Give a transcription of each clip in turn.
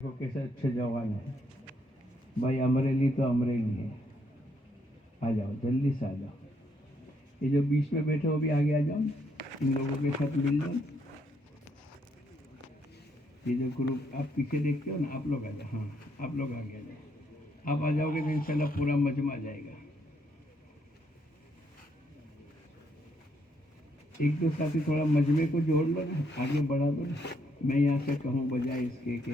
کو کیسے اچھے جوان ہیں بھائی، امریلی تو امریلی ہے، آ جاؤ جلدی سے آ جاؤ. یہ جو بیچ میں بیٹھے وہ بھی آگے آ جاؤ، ان لوگوں کے ساتھ مل جاؤ. یہ جو گروپ آپ پیچھے دیکھتے ہو نا، آپ لوگ آ جاؤ. ہاں آپ لوگ آگے آ جاؤ. آپ آ جاؤ گے تو انشاءاللہ پورا مجمع آ جائے گا. ایک دو ساتھی تھوڑا مجمع کو جوڑ لو نا، آگے بڑھا دو نا. میں یہاں سے کہوں بجائے اس کے کہ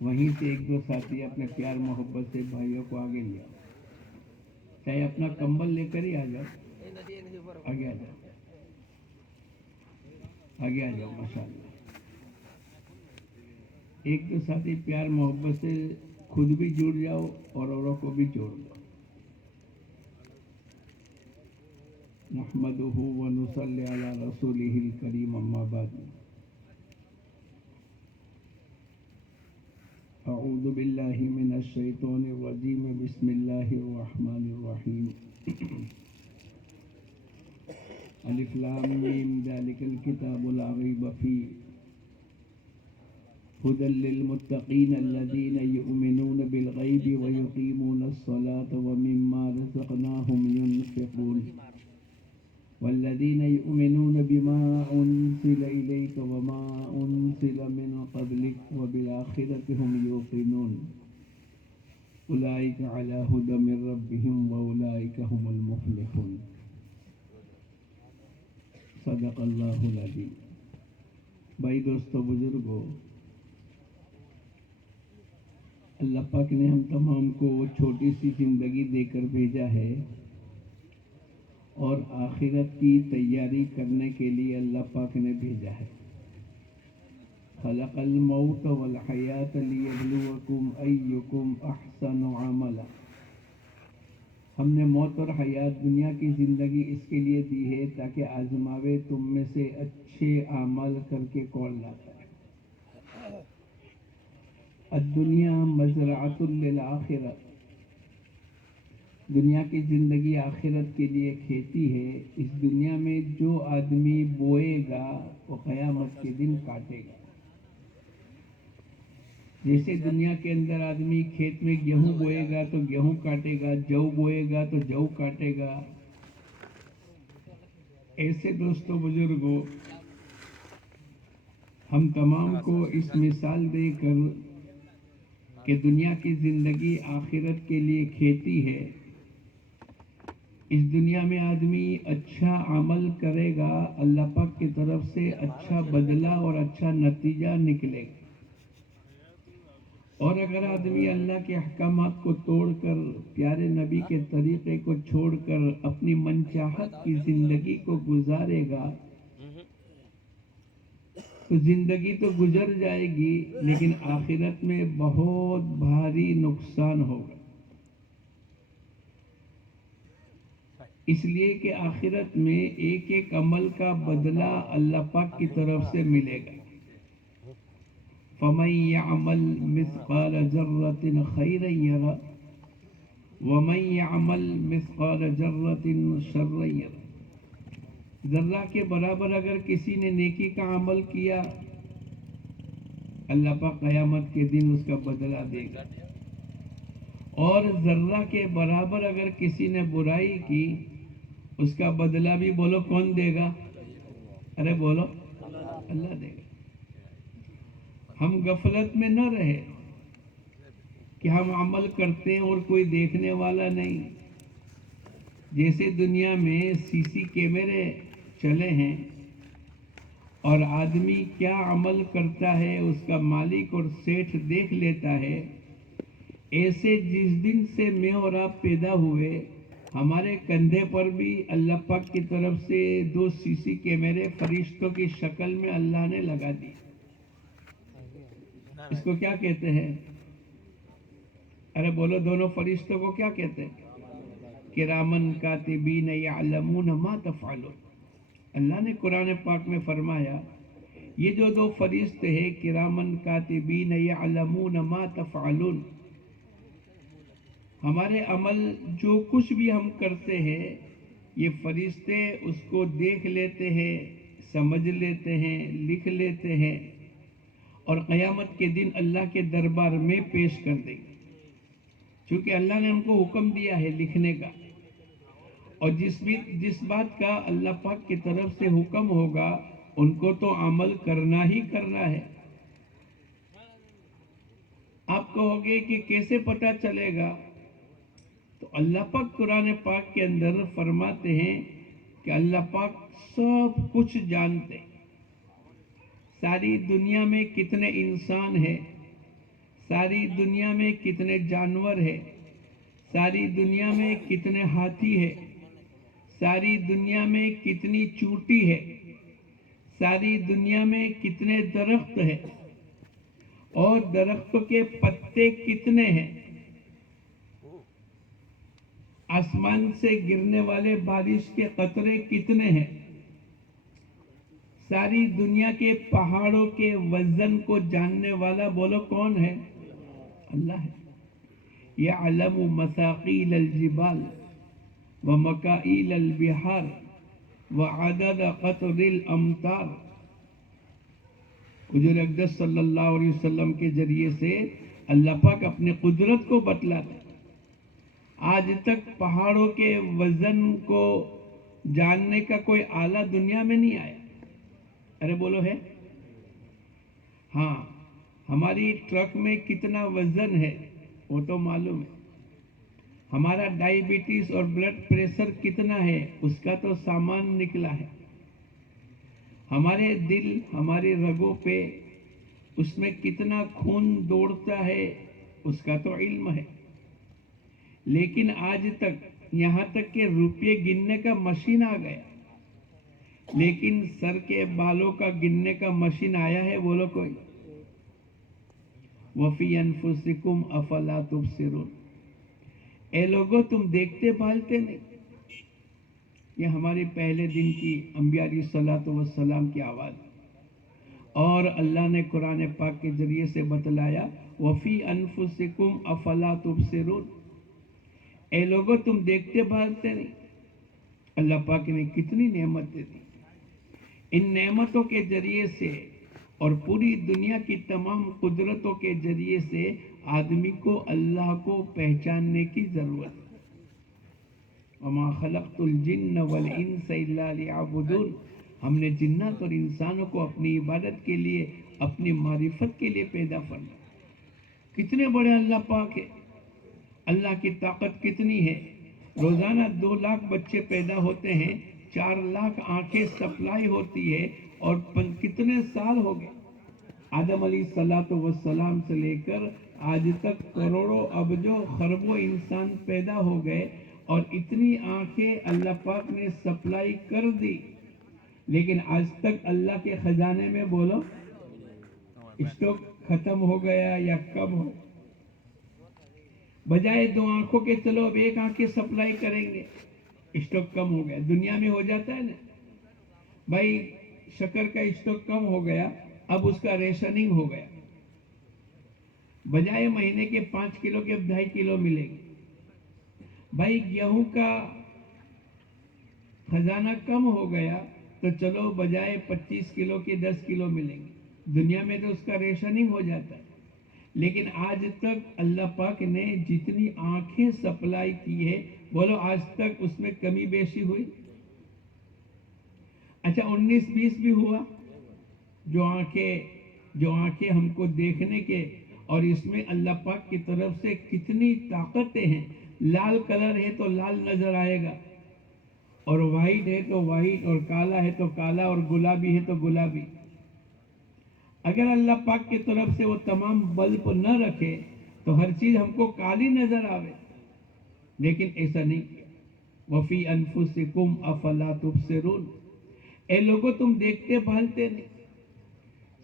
وہیں سے ایک دو ساتھی اپنے پیار محبت سے بھائیوں کو آگے لے آؤ. چاہے اپنا کمبل لے کر ہی آ جاؤ. آگے آ جاؤ، آگے آ جاؤ. ماشاء اللہ. ایک دو ساتھی پیار محبت سے خود بھی جڑ جاؤ اور اوروں کو بھی جوڑ دو. نحمدہ ونصلی علی رسولہ الکریم، اما بعد. اعوذ باللہ من الشیطان الرجیم، بسم اللہ الرحمن الرحیم. الف لام میم ذالک الکتاب لا ریب فیہ هدى للمتقین الذین یؤمنون بالغیب ویقیمون الصلاة ومما رزقناهم ينفقون والذین یؤمنون بما انزل الیک وما انزل من قبلک وبالآخرة هم یوقنون اولئک علی ھدی من ربهم واولئک هم المفلحون. صدق اللہ العظیم. بھائی دوستو بزرگو، اللہ پاک نے ہم تمام کو چھوٹی سی زندگی دے کر بھیجا ہے اور آخرت کی تیاری کرنے کے لیے اللہ پاک نے بھیجا ہے. خلق الموت والحیات لیبلوکم ایکم احسن عملا. ہم نے موت اور حیات، دنیا کی زندگی اس کے لیے دی ہے تاکہ آزماوے تم میں سے اچھے اعمال کر کے کون لاتا ہے. الدنیا مزرعۃ للآخرہ. دنیا کی زندگی آخرت کے لیے کھیتی ہے. اس دنیا میں جو آدمی بوئے گا وہ قیامت کے دن کاٹے گا. جیسے دنیا کے اندر آدمی کھیت میں گیہوں بوئے گا تو گیہوں کاٹے گا، جو بوئے گا تو جو کاٹے گا. ایسے دوستو بزرگوں، ہم تمام کو اس مثال دے کر کہ دنیا کی زندگی آخرت کے لیے کھیتی ہے. اس دنیا میں آدمی اچھا عمل کرے گا، اللہ پاک کی طرف سے اچھا بدلہ اور اچھا نتیجہ نکلے گا. اور اگر آدمی اللہ کے احکامات کو توڑ کر، پیارے نبی کے طریقے کو چھوڑ کر اپنی منچاہت کی زندگی کو گزارے گا تو زندگی تو گزر جائے گی لیکن آخرت میں بہت بھاری نقصان ہوگا. اس لیے کہ آخرت میں ایک ایک عمل کا بدلہ اللہ پاک کی طرف سے ملے گا. فَمَن يَعْمَلْ مِثْقَالَ ذَرَّةٍ خَيْرًا يَرَهُ وَمَن يَعْمَلْ مِثْقَالَ ذَرَّةٍ شَرًّا يَرَهُ. ذرہ کے برابر اگر کسی نے نیکی کا عمل کیا، اللہ پاک قیامت کے دن اس کا بدلہ دے گا. اور ذرہ کے برابر اگر کسی نے برائی کی، اس کا بدلہ بھی بولو کون دے گا؟ ارے بولو، اللہ دے گا. ہم غفلت میں نہ رہے کہ ہم عمل کرتے ہیں اور کوئی دیکھنے والا نہیں. جیسے دنیا میں سی سی کیمرے چلے ہیں اور آدمی کیا عمل کرتا ہے اس کا مالک اور سیٹھ دیکھ لیتا ہے، ایسے جس دن سے میں اور آپ پیدا ہوئے ہمارے کندھے پر بھی اللہ پاک کی طرف سے 2 سی سی کیمرے فرشتوں کی شکل میں اللہ نے لگا دی. اس کو کیا کہتے ہیں؟ ارے بولو، دونوں فرشتوں کو کیا کہتے ہیں؟ کرامن کاتبین یعلمون ما تفعلون. اللہ نے قرآن پاک میں فرمایا یہ جو 2 فرشتے ہیں، کرامن کاتبین یعلمون ما تفعلون، ہمارے عمل جو کچھ بھی ہم کرتے ہیں یہ فرشتے اس کو دیکھ لیتے ہیں، سمجھ لیتے ہیں، لکھ لیتے ہیں. اور قیامت کے دن اللہ کے دربار میں پیش کر دیں گے، چونکہ اللہ نے ہم کو حکم دیا ہے لکھنے کا، اور جس بات کا اللہ پاک کی طرف سے حکم ہوگا ان کو تو عمل کرنا ہی کرنا ہے۔ آپ کہو گے کہ کیسے پتہ چلے گا؟ تو اللہ پاک قرآن پاک کے اندر فرماتے ہیں کہ اللہ پاک سب کچھ جانتے، ساری دنیا میں کتنے انسان ہیں، ساری دنیا میں کتنے جانور ہیں، ساری دنیا میں کتنے ہاتھی ہیں، ساری دنیا میں کتنی چونٹی ہے، ساری دنیا میں کتنے درخت ہیں، اور درختوں کے پتے کتنے ہیں، آسمان سے گرنے والے بارش کے قطرے کتنے ہیں، ساری دنیا کے پہاڑوں کے وزن کو جاننے والا بولو کون ہے؟ اللہ ہے۔ یعلم مثاقیل الجبال ومکائیل البحار وعدد قطر الامطار۔ حضور اقدس صلی اللہ علیہ وسلم کے ذریعے سے اللہ پاک اپنے قدرت کو بتلاتے۔ آج تک پہاڑوں کے وزن کو جاننے کا کوئی آلہ دنیا میں نہیں آیا۔ ارے بولو ہے؟ ہاں، ہماری ٹرک میں کتنا وزن ہے وہ تو معلوم ہے، ہمارا ڈائیبٹیز اور بلڈ پریشر کتنا ہے اس کا تو سامان نکلا ہے، ہمارے دل، ہماری رگوں پہ اس میں کتنا خون دوڑتا ہے اس کا تو علم ہے، لیکن آج تک یہاں تک کہ روپے گننے کا مشین آ گیا، لیکن سر کے بالوں کا گننے کا مشین آیا ہے بولو کوئی؟ وَفِي أَنفُسِكُمْ أَفَلَا تُبْصِرُونَ۔ اے لوگوں تم دیکھتے بھالتے نہیں۔ یہ ہمارے پہلے دن کی انبیاء علیہ الصلوۃ والسلام کی آواز، اور اللہ نے قرآن پاک کے ذریعے سے بتلایا وَفِي أَنفُسِكُمْ أَفَلَا تُبْصِرُونَ۔ اے لوگوں تم دیکھتے بھالتے نہیں۔ اللہ پاک نے کتنی نعمتیں دی، ان نعمتوں کے ذریعے سے اور پوری دنیا کی تمام قدرتوں کے ذریعے سے آدمی کو اللہ کو پہچاننے کی ضرورت ہے۔ وَمَا خَلَقْتُ الْجِنَّ وَالْإِنسَ إِلَّا لِيَعْبُدُونَ۔ ہم نے جنات اور انسانوں کو اپنی عبادت کے لیے، اپنی معرفت کے لیے پیدا فرمایا۔ کتنے بڑے اللہ پاک ہے، اللہ کی طاقت کتنی ہے۔ روزانہ 2 لاکھ بچے پیدا ہوتے ہیں، 4 لاکھ آنکھیں سپلائی ہوتی ہے، اور کتنے سال ہو گئے آدم علیہ السلام سے لے کر آج تک کروڑوں ابجوں خربوں انسان پیدا ہو گئے، اور اتنی آنکھیں اللہ پاک نے سپلائی کر دی، لیکن آج تک اللہ کے خزانے میں بولو اسٹاک ختم ہو گیا یا کب ہو؟ بجائے 2 آنکھوں کے چلو اب 1 آنکھ سپلائی کریں گے، اسٹاک کم ہو گیا۔ دنیا میں ہو جاتا ہے نا بھائی، شکر کا اسٹاک کم ہو گیا، اب اس کا ریشننگ ہو گیا، بجائے مہینے کے 5 کلو کے اب 2.5 کلو ملے گی۔ بھائی گیہوں کا خزانہ کم ہو گیا تو چلو بجائے 25 کلو کے 10 کلو ملیں گے، دنیا میں تو اس کا ریشننگ ہو جاتا ہے، لیکن آج تک اللہ پاک نے جتنی آنکھیں سپلائی کی ہے بولو آج تک اس میں کمی بیشی ہوئی؟ اچھا 19-20 بھی ہوا؟ جو آنکھیں ہم کو دیکھنے کے، اور اس میں اللہ پاک کی طرف سے کتنی طاقتیں ہیں۔ لال کلر ہے تو لال نظر آئے گا، اور وائٹ ہے تو وائٹ، اور کالا ہے تو کالا، اور گلابی ہے تو گلابی۔ اگر اللہ پاک کی طرف سے وہ تمام بلب نہ رکھے تو ہر چیز ہم کو کالی نظر آوے، لیکن ایسا نہیں کیا۔ وَفِي أَنفُسِكُمْ أَفَلَا تُبْصِرُونَ۔ اے لوگوں تم دیکھتے بھالتے نہیں۔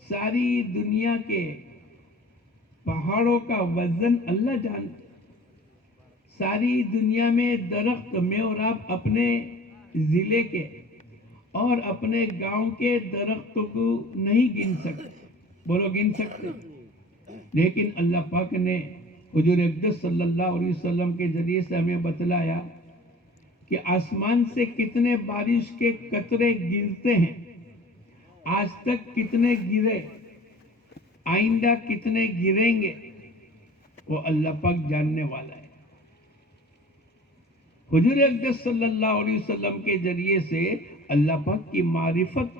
ساری دنیا کے پہاڑوں کا وزن اللہ جانتے، ساری دنیا میں درخت میں اور آپ اپنے ضلع کے اور اپنے گاؤں کے درختوں کو نہیں گن سکتے، بولو گن سکتے، لیکن اللہ پاک نے حضور اقدس صلی اللہ علیہ وسلم کے ذریعے سے ہمیں بتلایا کہ آسمان سے کتنے بارش کے قطرے گرتے ہیں، آج تک کتنے گرے، آئندہ کتنے گریں گے وہ اللہ پاک جاننے والا ہے۔ حضور اقدس صلی اللہ علیہ وسلم کے ذریعے سے اللہ پاک کی معرفت،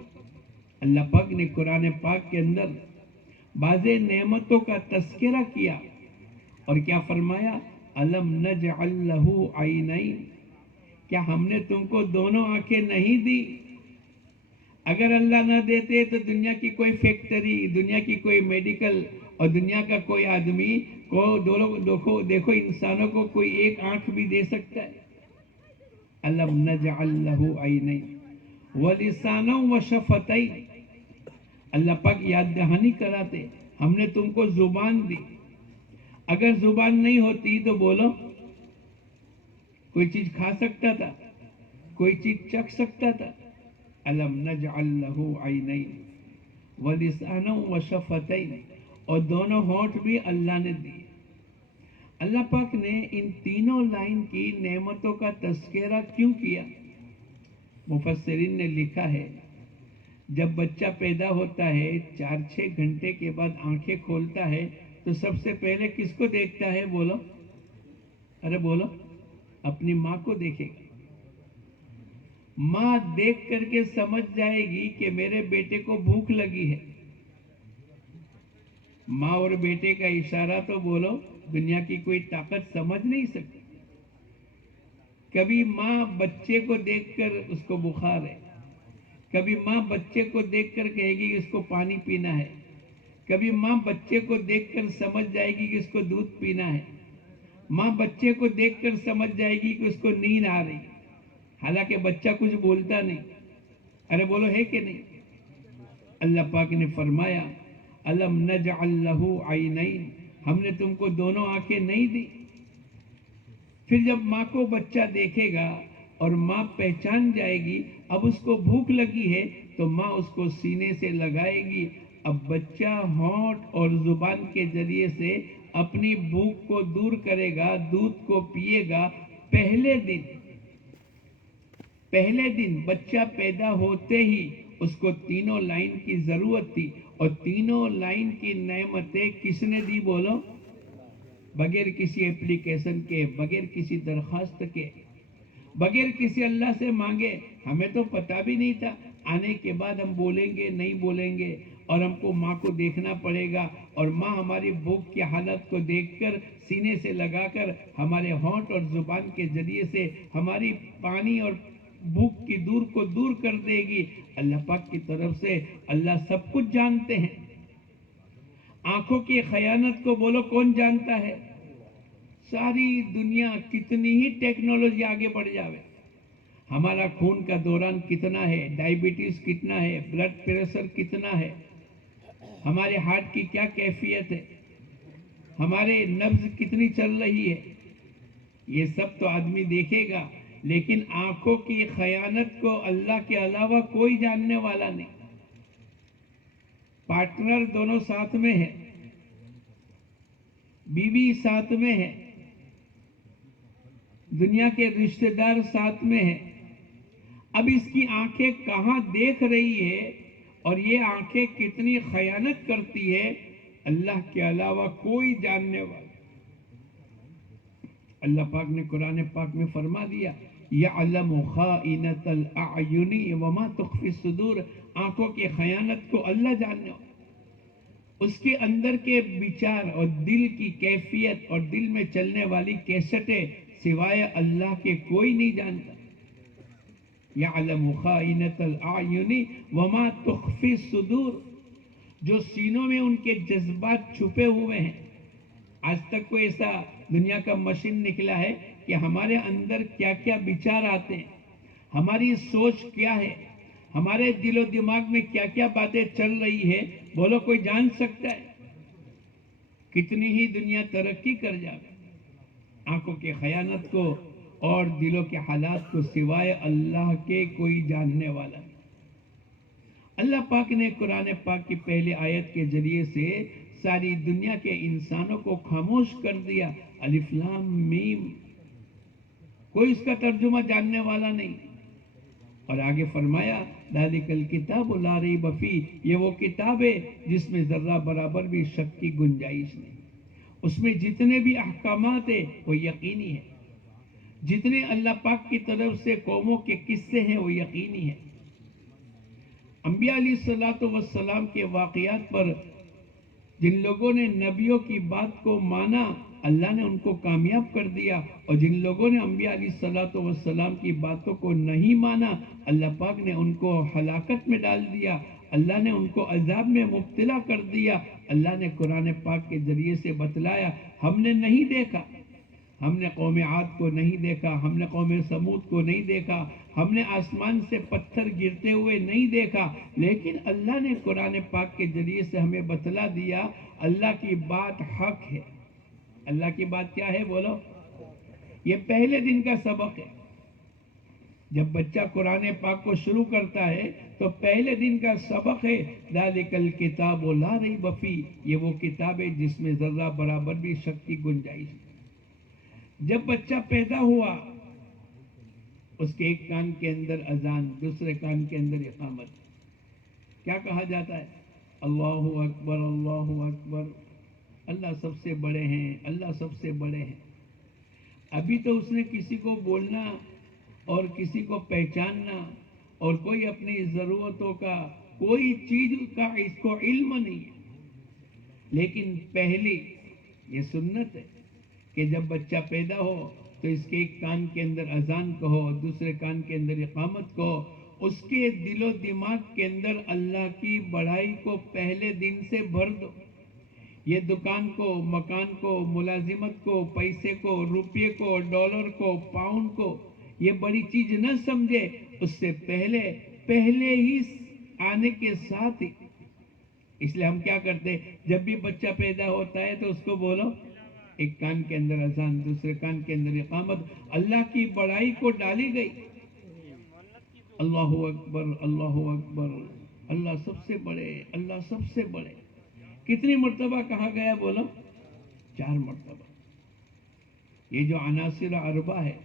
اللہ پاک نے قرآن پاک کے اندر بعض نعمتوں کا تذکرہ کیا اور کیا فرمایا؟ الم نجعل لہ عینین، کیا ہم نے تم کو دونوں آنکھیں نہیں دی؟ اگر اللہ نہ دیتے تو دنیا کی کوئی فیکٹری، دنیا کی کوئی میڈیکل اور دنیا کا کوئی آدمی کو دیکھو انسانوں کو کوئی ایک آنکھ بھی دے سکتا ہے؟ الم نجعل لہ عینین ولسانا وشفتین، اللہ پاک یاد دہانی کراتے ہم نے تم کو زبان دی، اگر زبان نہیں ہوتی تو بولو کوئی چیز کھا سکتا تھا، کوئی چیز چکھ سکتا تھا؟ الم نجعل لہ عینین ولسانا وشفتین، اور دونوں ہونٹ بھی اللہ نے دی۔ اللہ پاک نے ان تینوں لائن کی نعمتوں کا تذکرہ کیوں کیا؟ مفسرین نے لکھا ہے جب بچہ پیدا ہوتا ہے 4-6 گھنٹے کے بعد آنکھیں کھولتا ہے تو سب سے پہلے کس کو دیکھتا ہے؟ بولو، ارے بولو، اپنی ماں کو دیکھے گا۔ ماں دیکھ کر کے سمجھ جائے گی کہ میرے بیٹے کو بھوک لگی ہے۔ ماں اور بیٹے کا اشارہ تو بولو دنیا کی کوئی طاقت سمجھ نہیں سکتی۔ کبھی ماں بچے کو دیکھ کر اس کو بخار ہے، کبھی ماں بچے کو دیکھ کر کہے گی کہ اس کو پانی پینا ہے، کبھی ماں بچے کو دیکھ کر سمجھ جائے گی کہ اس کو دودھ پینا ہے، ماں بچے کو دیکھ کر سمجھ جائے گی کہ اس کو نیند آ رہی، حالانکہ بچہ کچھ بولتا نہیں۔ ارے بولو ہے کہ نہیں؟ اللہ پاک نے فرمایا الم نجعل لہ عینین، ہم نے تم کو دونوں آنکھیں نہیں دی؟ پھر جب ماں کو بچہ دیکھے گا اور ماں پہچان جائے گی اب اس کو بھوک لگی ہے تو ماں اس کو سینے سے لگائے گی، اب بچہ ہونٹ اور زبان کے ذریعے سے اپنی بھوک کو دور کرے گا، دودھ کو پیے گا۔ پہلے دن بچہ پیدا ہوتے ہی اس کو تینوں لائن کی ضرورت تھی، اور تینوں لائن کی نعمتیں کس نے دی؟ بولو، بغیر کسی اپلیکیشن کے، بغیر کسی درخواست کے، بغیر کسی اللہ سے مانگے۔ ہمیں تو پتہ بھی نہیں تھا، آنے کے بعد ہم بولیں گے نہیں بولیں گے، اور ہم کو ماں کو دیکھنا پڑے گا، اور ماں ہماری بھوک کی حالت کو دیکھ کر سینے سے لگا کر ہمارے ہونٹ اور زبان کے ذریعے سے ہماری پانی اور بھوک کی دور کو دور کر دے گی۔ اللہ پاک کی طرف سے اللہ سب کچھ جانتے ہیں۔ آنکھوں کی خیانت کو بولو کون جانتا ہے؟ ساری دنیا، کتنی ہی ٹیکنالوجی آگے بڑھ جاوے، ہمارا خون کا دوران کتنا ہے، ڈائبٹیز کتنا ہے، بلڈ پریشر کتنا ہے، ہمارے ہارٹ کی کیا کیفیت ہے، ہمارے نبض کتنی چل رہی ہے، یہ سب تو آدمی دیکھے گا، لیکن آنکھوں کی خیانت کو اللہ کے علاوہ کوئی جاننے والا نہیں۔ پارٹنر دونوں ساتھ میں ہے، بیوی ساتھ میں ہے، دنیا کے رشتہ دار ساتھ میں ہے، اب اس کی آنکھیں کہاں دیکھ رہی ہے اور یہ آنکھیں کتنی خیانت کرتی ہے، اللہ کے علاوہ کوئی جاننے والا۔ اللہ پاک نے قرآن پاک میں فرما دیا یعلم خائنۃ الاعین وما تخفی الصدور، آنکھوں کی خیانت کو اللہ جاننے والا، اس کے اندر کے بچار اور دل کی کیفیت اور دل میں چلنے والی کیسٹیں سوائے اللہ کے کوئی نہیں جانتا۔ یعلم خائنۃ الاعین وما تخفی الصدور، جو سینوں میں ان کے جذبات چھپے ہوئے ہیں۔ آج تک کوئی ایسا دنیا کا مشین نکلا ہے کہ ہمارے اندر کیا کیا بچار آتے ہیں، ہماری سوچ کیا ہے، ہمارے دل و دماغ میں کیا کیا باتیں چل رہی ہے؟ بولو کوئی جان سکتا ہے؟ کتنی ہی دنیا ترقی کر جائے، آنکھوں کے خیانت کو اور دلوں کے حالات کو سوائے اللہ کے کوئی جاننے والا نہیں۔ اللہ پاک نے قرآن پاک کی پہلی آیت کے ذریعے سے ساری دنیا کے انسانوں کو خاموش کر دیا، الف لام میم، کوئی اس کا ترجمہ جاننے والا نہیں۔ اور آگے فرمایا ذالکل کتاب لا ریب فیہ، یہ وہ کتاب ہے جس میں ذرہ برابر بھی شک کی گنجائش نہیں، اس میں جتنے بھی احکامات ہیں وہ یقینی ہیں، جتنے اللہ پاک کی طرف سے قوموں کے قصے ہیں وہ یقینی ہیں۔ انبیاء علیہ الصلوۃ والسلام کے واقعات پر جن لوگوں نے نبیوں کی بات کو مانا اللہ نے ان کو کامیاب کر دیا، اور جن لوگوں نے انبیاء علیہ الصلوۃ والسلام کی باتوں کو نہیں مانا اللہ پاک نے ان کو ہلاکت میں ڈال دیا، اللہ نے ان کو عذاب میں مبتلا کر دیا۔ اللہ نے قرآن پاک کے ذریعے سے بتلایا، ہم نے نہیں دیکھا، ہم نے قوم عاد کو نہیں دیکھا، ہم نے قوم سمود کو نہیں دیکھا، ہم نے آسمان سے پتھر گرتے ہوئے نہیں دیکھا، لیکن اللہ نے قرآن پاک کے ذریعے سے ہمیں بتلا دیا اللہ کی بات حق ہے۔ اللہ کی بات کیا ہے بولو؟ یہ پہلے دن کا سبق ہے۔ جب بچہ قرآن پاک کو شروع کرتا ہے تو پہلے دن کا سبق ہے ذالک الکتاب لا ریب فیہ، یہ وہ کتاب ہے جس میں ذرہ برابر بھی شک کی گنجائش نہیں۔ جب بچہ پیدا ہوا اس کے ایک کان کے اندر اذان، دوسرے کان کے اندر اقامت، کیا کہا جاتا ہے؟ اللہ اکبر اللہ اکبر، اللہ سب سے بڑے ہیں، اللہ سب سے بڑے ہیں۔ ابھی تو اس نے کسی کو بولنا اور کسی کو پہچاننا اور کوئی اپنی ضرورتوں کا کوئی چیز کا اس کو علم نہیں ہے، لیکن پہلی یہ سنت ہے کہ جب بچہ پیدا ہو تو اس کے ایک کان کے اندر اذان کہو، دوسرے کان کے اندر اقامت کہو، اس کے دل و دماغ کے اندر اللہ کی بڑائی کو پہلے دن سے بھر دو۔ یہ دکان کو، مکان کو، ملازمت کو، پیسے کو، روپے کو، ڈالر کو، پاؤنڈ کو یہ بڑی چیز نہ سمجھے، اس سے پہلے ہی آنے کے ساتھ ہی۔ اس لیے ہم کیا کرتے، جب بھی بچہ پیدا ہوتا ہے تو اس کو بولو، ایک کان کے اندر اذان، دوسرے کان کے اندر اقامت، اللہ کی بڑائی کو ڈالی گئی۔ اللہ اکبر اللہ اکبر، اللہ سب سے بڑے، اللہ سب سے بڑے۔ کتنی مرتبہ کہا گیا بولو؟ 4 مرتبہ۔ یہ جو عناصر اربع ہے،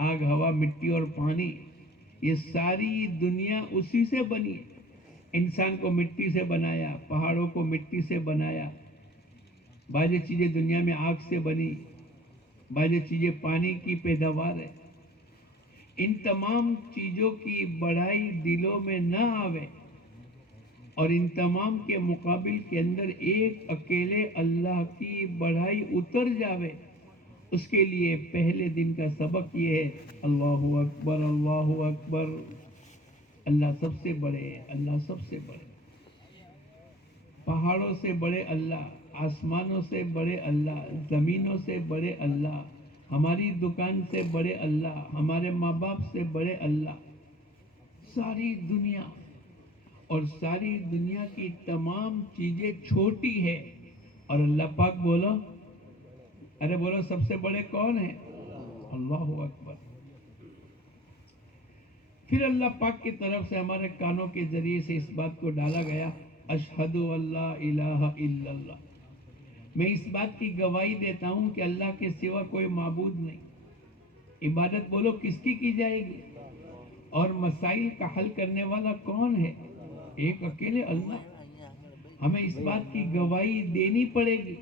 آگ، ہوا، مٹی اور پانی، یہ ساری دنیا اسی سے بنی ہے۔ انسان کو مٹی سے بنایا، پہاڑوں کو مٹی سے بنایا، بعض چیزیں دنیا میں آگ سے بنی، بعض چیزیں پانی کی پیداوار ہے۔ ان تمام چیزوں کی بڑائی دلوں میں نہ آوے اور ان تمام کے مقابل کے اندر ایک اکیلے اللہ کی بڑائی اتر جاوے، اس کے لیے پہلے دن کا سبق یہ ہے اللہ اکبر اللہ اکبر، اللہ سب سے بڑے، اللہ سب سے بڑے، پہاڑوں سے بڑے اللہ، آسمانوں سے بڑے اللہ، زمینوں سے بڑے اللہ، ہماری دکان سے بڑے اللہ، ہمارے ماں باپ سے بڑے اللہ، ساری دنیا اور ساری دنیا کی تمام چیزیں چھوٹی ہے اور اللہ پاک بولو، ارے بولو سب سے بڑے کون ہیں؟ اللہ اکبر۔ پھر اللہ پاک کی طرف سے ہمارے کانوں کے ذریعے سے اس بات کو ڈالا گیا اشہد اللہ الہ الا اللہ، میں اس بات کی گواہی دیتا ہوں کہ اللہ کے سوا کوئی معبود نہیں، عبادت بولو کس کی جائے گی، اور مسائل کا حل کرنے والا کون ہے؟ ایک اکیلے اللہ۔ ہمیں اس بات کی گواہی دینی پڑے گی،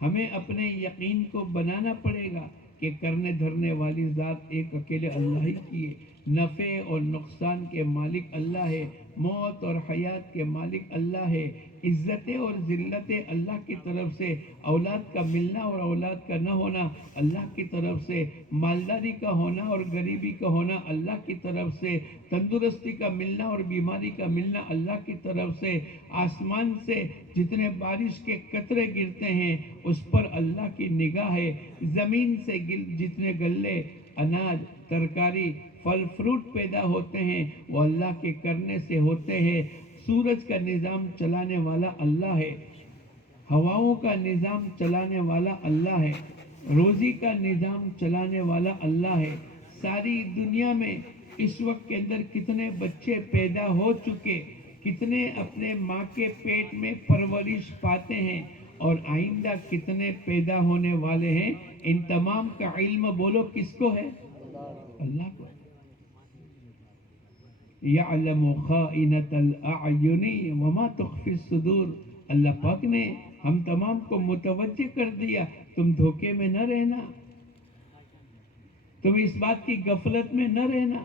ہمیں اپنے یقین کو بنانا پڑے گا کہ کرنے دھرنے والی ذات ایک اکیلے اللہ ہی کی ہے، نفع اور نقصان کے مالک اللہ ہے، موت اور حیات کے مالک اللہ ہے، عزتیں اور ذلتیں اللہ کی طرف سے، اولاد کا ملنا اور اولاد کا نہ ہونا اللہ کی طرف سے، مالداری کا ہونا اور غریبی کا ہونا اللہ کی طرف سے، تندرستی کا ملنا اور بیماری کا ملنا اللہ کی طرف سے، آسمان سے جتنے بارش کے قطرے گرتے ہیں اس پر اللہ کی نگاہ ہے، زمین سے جتنے گلے، اناج، ترکاری، پھل فروٹ پیدا ہوتے ہیں وہ اللہ کے کرنے سے ہوتے ہیں، سورج کا نظام چلانے والا اللہ ہے، ہواؤں کا نظام چلانے والا اللہ ہے، روزی کا نظام چلانے والا اللہ ہے۔ ساری دنیا میں اس وقت کے اندر کتنے بچے پیدا ہو چکے، کتنے اپنے ماں کے پیٹ میں پرورش پاتے ہیں اور آئندہ کتنے پیدا ہونے والے ہیں، ان تمام کا علم بولو کس کو ہے؟ اللہ کو ہے۔ یعلم خائنۃ الاعین وما تخفی الصدور. اللہ پاک نے ہم تمام کو متوجہ کر دیا. تم دھوکے میں نہ رہنا، تم اس بات کی غفلت میں نہ رہنا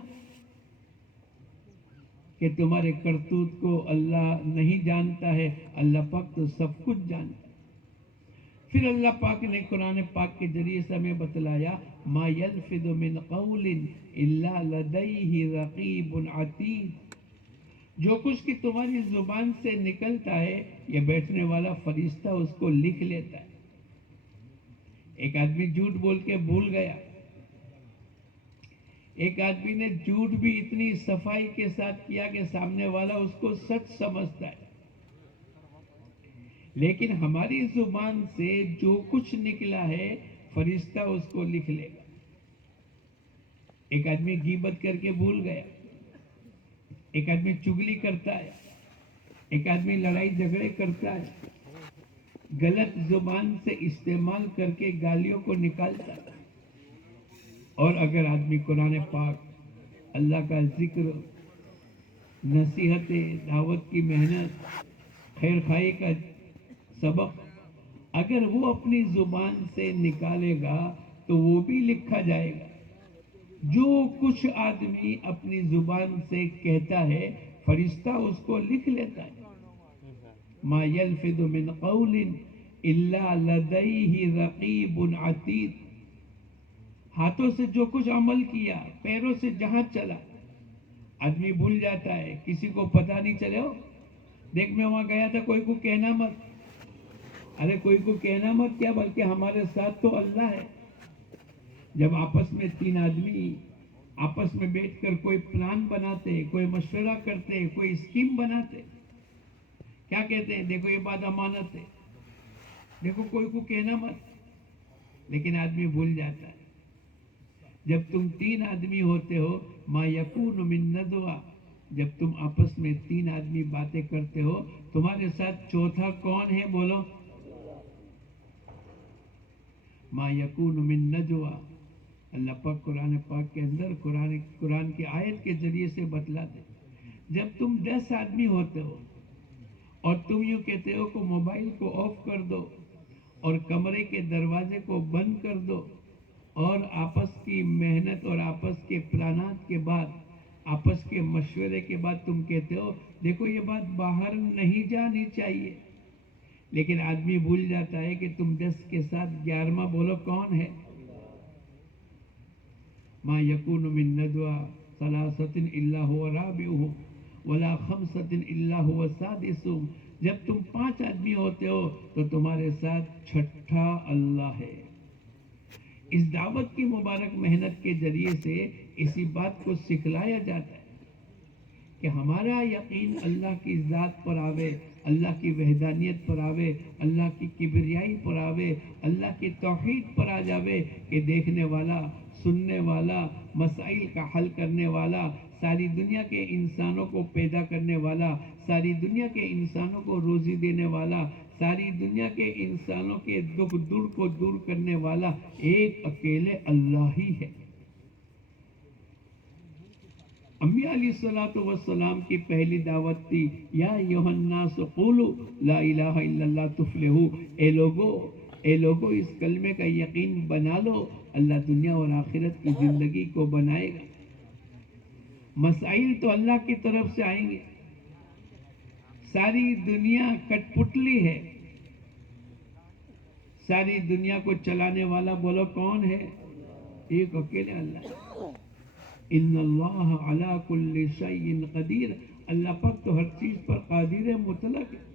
کہ تمہارے کرتوت کو اللہ نہیں جانتا ہے. اللہ پاک تو سب کچھ جانتا ہے. پھر اللہ پاک نے قرآن پاک کے ذریعے سے ہمیں بتلایا ما یلفظ من قول الا لدیہ رقیب عتید. جو کچھ کہ تمہاری زبان سے نکلتا ہے یہ بیٹھنے والا فرشتہ اس کو لکھ لیتا ہے. ایک آدمی جھوٹ بول کے بھول گیا. ایک آدمی نے جھوٹ بھی اتنی صفائی کے ساتھ کیا کہ سامنے والا اس کو سچ سمجھتا ہے. لیکن ہماری زبان سے جو کچھ نکلا ہے فرشتہ اس کو لکھ لے گا. ایک آدمی غیبت کر کے بھول گیا، ایک آدمی چگلی کرتا ہے، ایک آدمی لڑائی جھگڑے کرتا ہے، غلط زبان سے استعمال کر کے گالیوں کو نکالتا ہے. اور اگر آدمی قرآن پاک، اللہ کا ذکر، نصیحت، دعوت کی محنت، خیر خواہی کا سبق اگر وہ اپنی زبان سے نکالے گا تو وہ بھی لکھا جائے گا. جو کچھ آدمی اپنی زبان سے کہتا ہے فرشتہ اس کو لکھ لیتا ہے. ما یلفظ من قول الا لدیہ رقیب عتید. ہاتھوں سے جو کچھ عمل کیا، پیروں سے جہاں چلا، آدمی بھول جاتا ہے، کسی کو پتہ نہیں چلے. ہو دیکھ میں وہاں گیا تھا، کوئی کو کہنا مت. ارے کوئی کو کہنا مت کیا، بلکہ ہمارے ساتھ تو اللہ ہے. جب آپس میں تین آدمی آپس میں بیٹھ کر کوئی پلان بناتے، کوئی مشورہ کرتے، کوئی اسکیم بناتے، کیا کہتے ہیں؟ دیکھو یہ بات امانت ہے، دیکھو کوئی کو کہنا مت. لیکن آدمی بھول جاتا ہے. جب تم تین آدمی ہوتے ہو، ما یکون من ندوہ، جب تم آپس میں تین آدمی باتیں کرتے ہو، تمہارے ساتھ چوتھا کون ہے؟ بولو. ما یکون من نجوا. اللہ پاک قرآن پاک کے اندر قرآن کی آیت کے ذریعے سے بتلا دے. جب تم 10 آدمی ہوتے ہو اور تم یوں کہتے ہو کہ موبائل کو آف کر دو اور کمرے کے دروازے کو بند کر دو، اور آپس کی محنت اور آپس کے پلانات کے بعد، آپس کے مشورے کے بعد تم کہتے ہو دیکھو یہ بات باہر نہیں جانی چاہیے. لیکن آدمی بھول جاتا ہے کہ تم 10 کے ساتھ 11واں بولو کون ہے. ما یکون من نجوا ثلاثۃ الا هو رابعهم ولا خمسۃ الا هو سادسهم. جب تم 5 آدمی ہوتے ہو تو تمہارے ساتھ چھٹا اللہ ہے. اس دعوت کی مبارک محنت کے ذریعے سے اسی بات کو سکھلایا جاتا ہے کہ ہمارا یقین اللہ کی ذات پر آوے، اللہ کی وحدانیت پر آوے، اللہ کی کبریائی پر آوے، اللہ کی توحید پر آ جاوے کہ دیکھنے والا، سننے والا، مسائل کا حل کرنے والا، ساری دنیا کے انسانوں کو پیدا کرنے والا، ساری دنیا کے انسانوں کو روزی دینے والا، ساری دنیا کے انسانوں کے دکھ دور کو دور کرنے والا ایک اکیلے اللہ ہی ہے. انبیاء علیہ الصلوۃ والسلام کی پہلی دعوت تھی یا ایھا الناس قولوا لا الہ الا اللہ تفلحوا. اے لوگو اس کلمے کا یقین بنا لو، اللہ دنیا اور آخرت کی زندگی کو بنائے گا. مسائل تو اللہ کی طرف سے آئیں گے. ساری دنیا کٹ پتلی ہے، ساری دنیا کو چلانے والا بولو کون ہے؟ ایک اکیلے اللہ. ان اللہ علی کل شیء قدیر. اللہ پاک تو ہر چیز پر قادر مطلق ہے.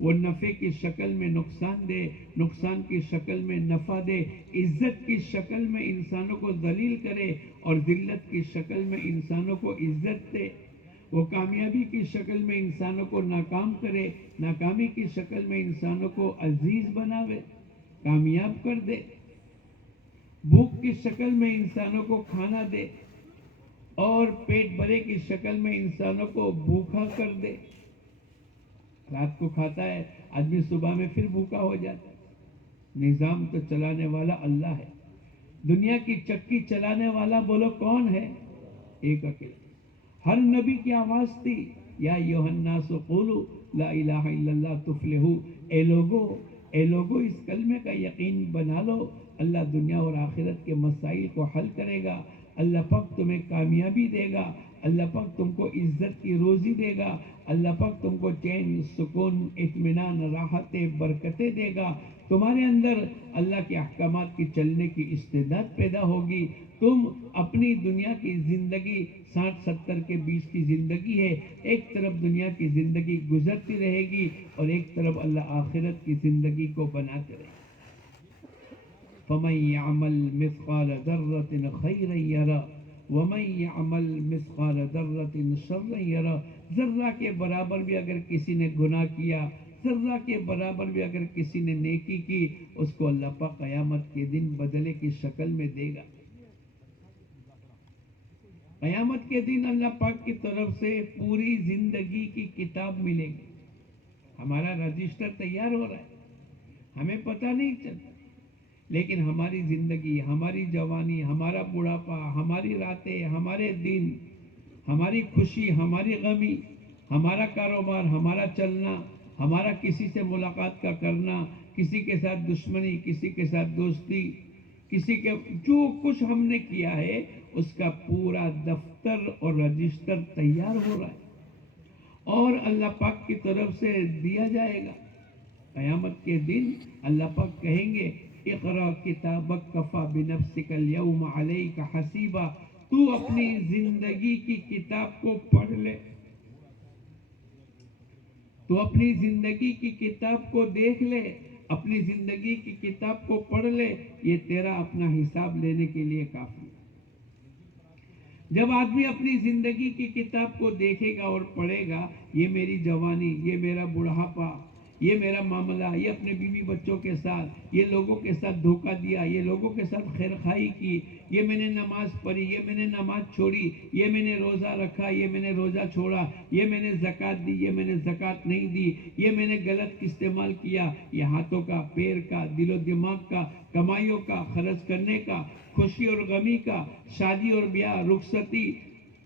وہ نفع کی شکل میں نقصان دے، نقصان کی شکل میں نفع دے، عزت کی شکل میں انسانوں کو ذلیل کرے اور ذلت کی شکل میں انسانوں کو عزت دے. وہ کامیابی کی شکل میں انسانوں کو ناکام کرے، ناکامی کی شکل میں انسانوں کو عزیز بناوے، کامیاب کر دے. بھوک کی شکل میں انسانوں کو کھانا دے اور پیٹ بھرے کی شکل میں انسانوں کو بھوکا کر دے. رات کو کھاتا ہے آدمی، صبح میں پھر بھوکا ہو جاتا ہے. نظام تو چلانے والا اللہ ہے. دنیا کی چکی چلانے والا بولو کون ہے؟ ایک اکیلا. ہر نبی کی آواز تھی، یا ایھا الناس قولوا لا الہ الا اللہ تفلحوا، اے لوگو اس کلمے کا یقین بنا لو، اللہ دنیا اور آخرت کے مسائل کو حل کرے گا، اللہ پاک تمہیں کامیابی دے گا، اللہ پاک تم کو عزت کی روزی دے گا، اللہ پاک تم کو چین، سکون، اطمینان، راحتیں، برکتیں دے گا، تمہارے اندر اللہ کے احکامات کی چلنے کی استعداد پیدا ہوگی، تم اپنی دنیا کی زندگی 60-70 کے بیچ کی زندگی ہے، ایک طرف دنیا کی زندگی گزرتی رہے گی اور ایک طرف اللہ آخرت کی زندگی کو بناتے رہے گا۔ فَمَن يَعْمَلْ مِثْقَالَ ذَرَّةٍ خَيْرًا يَرَهُ وَمَن يَعْمَلْ مِثْقَالَ ذَرَّةٍ شَرًّا يَرَهُ، ذرہ کے برابر بھی اگر کسی نے گناہ کیا، ذرہ کے برابر بھی اگر کسی نے نیکی کی، اس کو اللہ پاک قیامت کے دن بدلے کی شکل میں دے گا۔ قیامت کے دن اللہ پاک کی طرف سے پوری زندگی کی کتاب ملے گی، ہمارا رجسٹر تیار ہو رہا ہے، ہمیں پتہ نہیں چلتا، لیکن ہماری زندگی، ہماری جوانی، ہمارا بڑھاپا، ہماری راتیں، ہمارے دن، ہماری خوشی، ہماری غمی، ہمارا کاروبار، ہمارا چلنا، ہمارا کسی سے ملاقات کا کرنا، کسی کے ساتھ دشمنی، کسی کے ساتھ دوستی، کسی کے جو کچھ ہم نے کیا ہے اس کا پورا دفتر اور رجسٹر تیار ہو رہا ہے اور اللہ پاک کی طرف سے دیا جائے گا۔ قیامت کے دن اللہ پاک کہیں گے اقرا کتابک کفا بنفسک اليوم علیک حسیبا، تو اپنی زندگی کی کتاب کو پڑھ لے، تو اپنی زندگی کی کتاب کو دیکھ لے، اپنی زندگی کی کتاب کو پڑھ لے، یہ تیرا اپنا حساب لینے کے لیے کافی ہے۔ جب آدمی اپنی زندگی کی کتاب کو دیکھے گا اور پڑھے گا، یہ میری جوانی، یہ میرا بڑھاپا، یہ میرا معاملہ، یہ اپنے بیوی بچوں کے ساتھ، یہ لوگوں کے ساتھ دھوکہ دیا، یہ لوگوں کے ساتھ خیرخواہی کی، یہ میں نے نماز پڑھی، یہ میں نے نماز چھوڑی، یہ میں نے روزہ رکھا، یہ میں نے روزہ چھوڑا، یہ میں نے زکوٰۃ دی، یہ میں نے زکوٰۃ نہیں دی، یہ میں نے غلط استعمال کیا، یہ ہاتھوں کا، پیر کا، دل و دماغ کا، کمائیوں کا، خرچ کرنے کا، خوشی اور غمی کا، شادی اور بیاہ، رخصتی،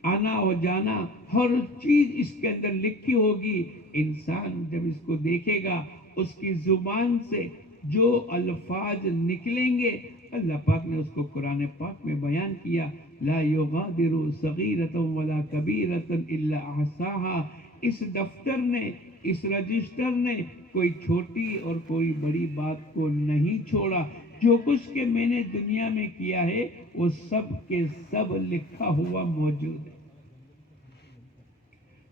آنا اور جانا، ہر چیز اس کے اندر لکھی ہوگی۔ انسان جب اس کو دیکھے گا، اس کی زبان سے جو الفاظ نکلیں گے، اللہ پاک نے اس کو قرآن پاک میں بیان کیا، لا یغادر صغیرۃ ولا کبیرۃ الا احصاها، اس دفتر نے، اس رجسٹر نے کوئی چھوٹی اور کوئی بڑی بات کو نہیں چھوڑا، جو کچھ کہ میں نے دنیا میں کیا ہے وہ سب کے سب لکھا ہوا موجود ہے۔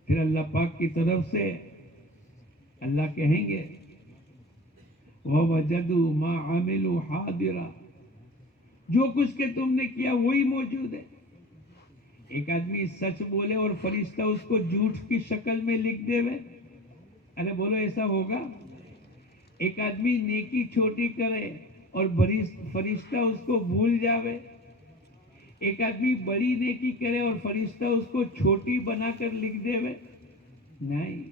پھر اللہ پاک کی طرف سے اللہ کہیں گے وَوَجَدُوا مَا عَمِلُوا حَاضِرًا، جو کچھ کہ تم نے کیا وہی موجود ہے۔ ایک آدمی سچ بولے اور فرشتہ اس کو جھوٹ کی شکل میں لکھ دے وے، ارے بولو ایسا ہوگا؟ ایک آدمی نیکی چھوٹی کرے اور فرشتہ اس کو بھول جاوے، ایک آدمی بڑی نیکی کرے اور فرشتہ اس کو چھوٹی بنا کر لکھ دے وے، نہیں،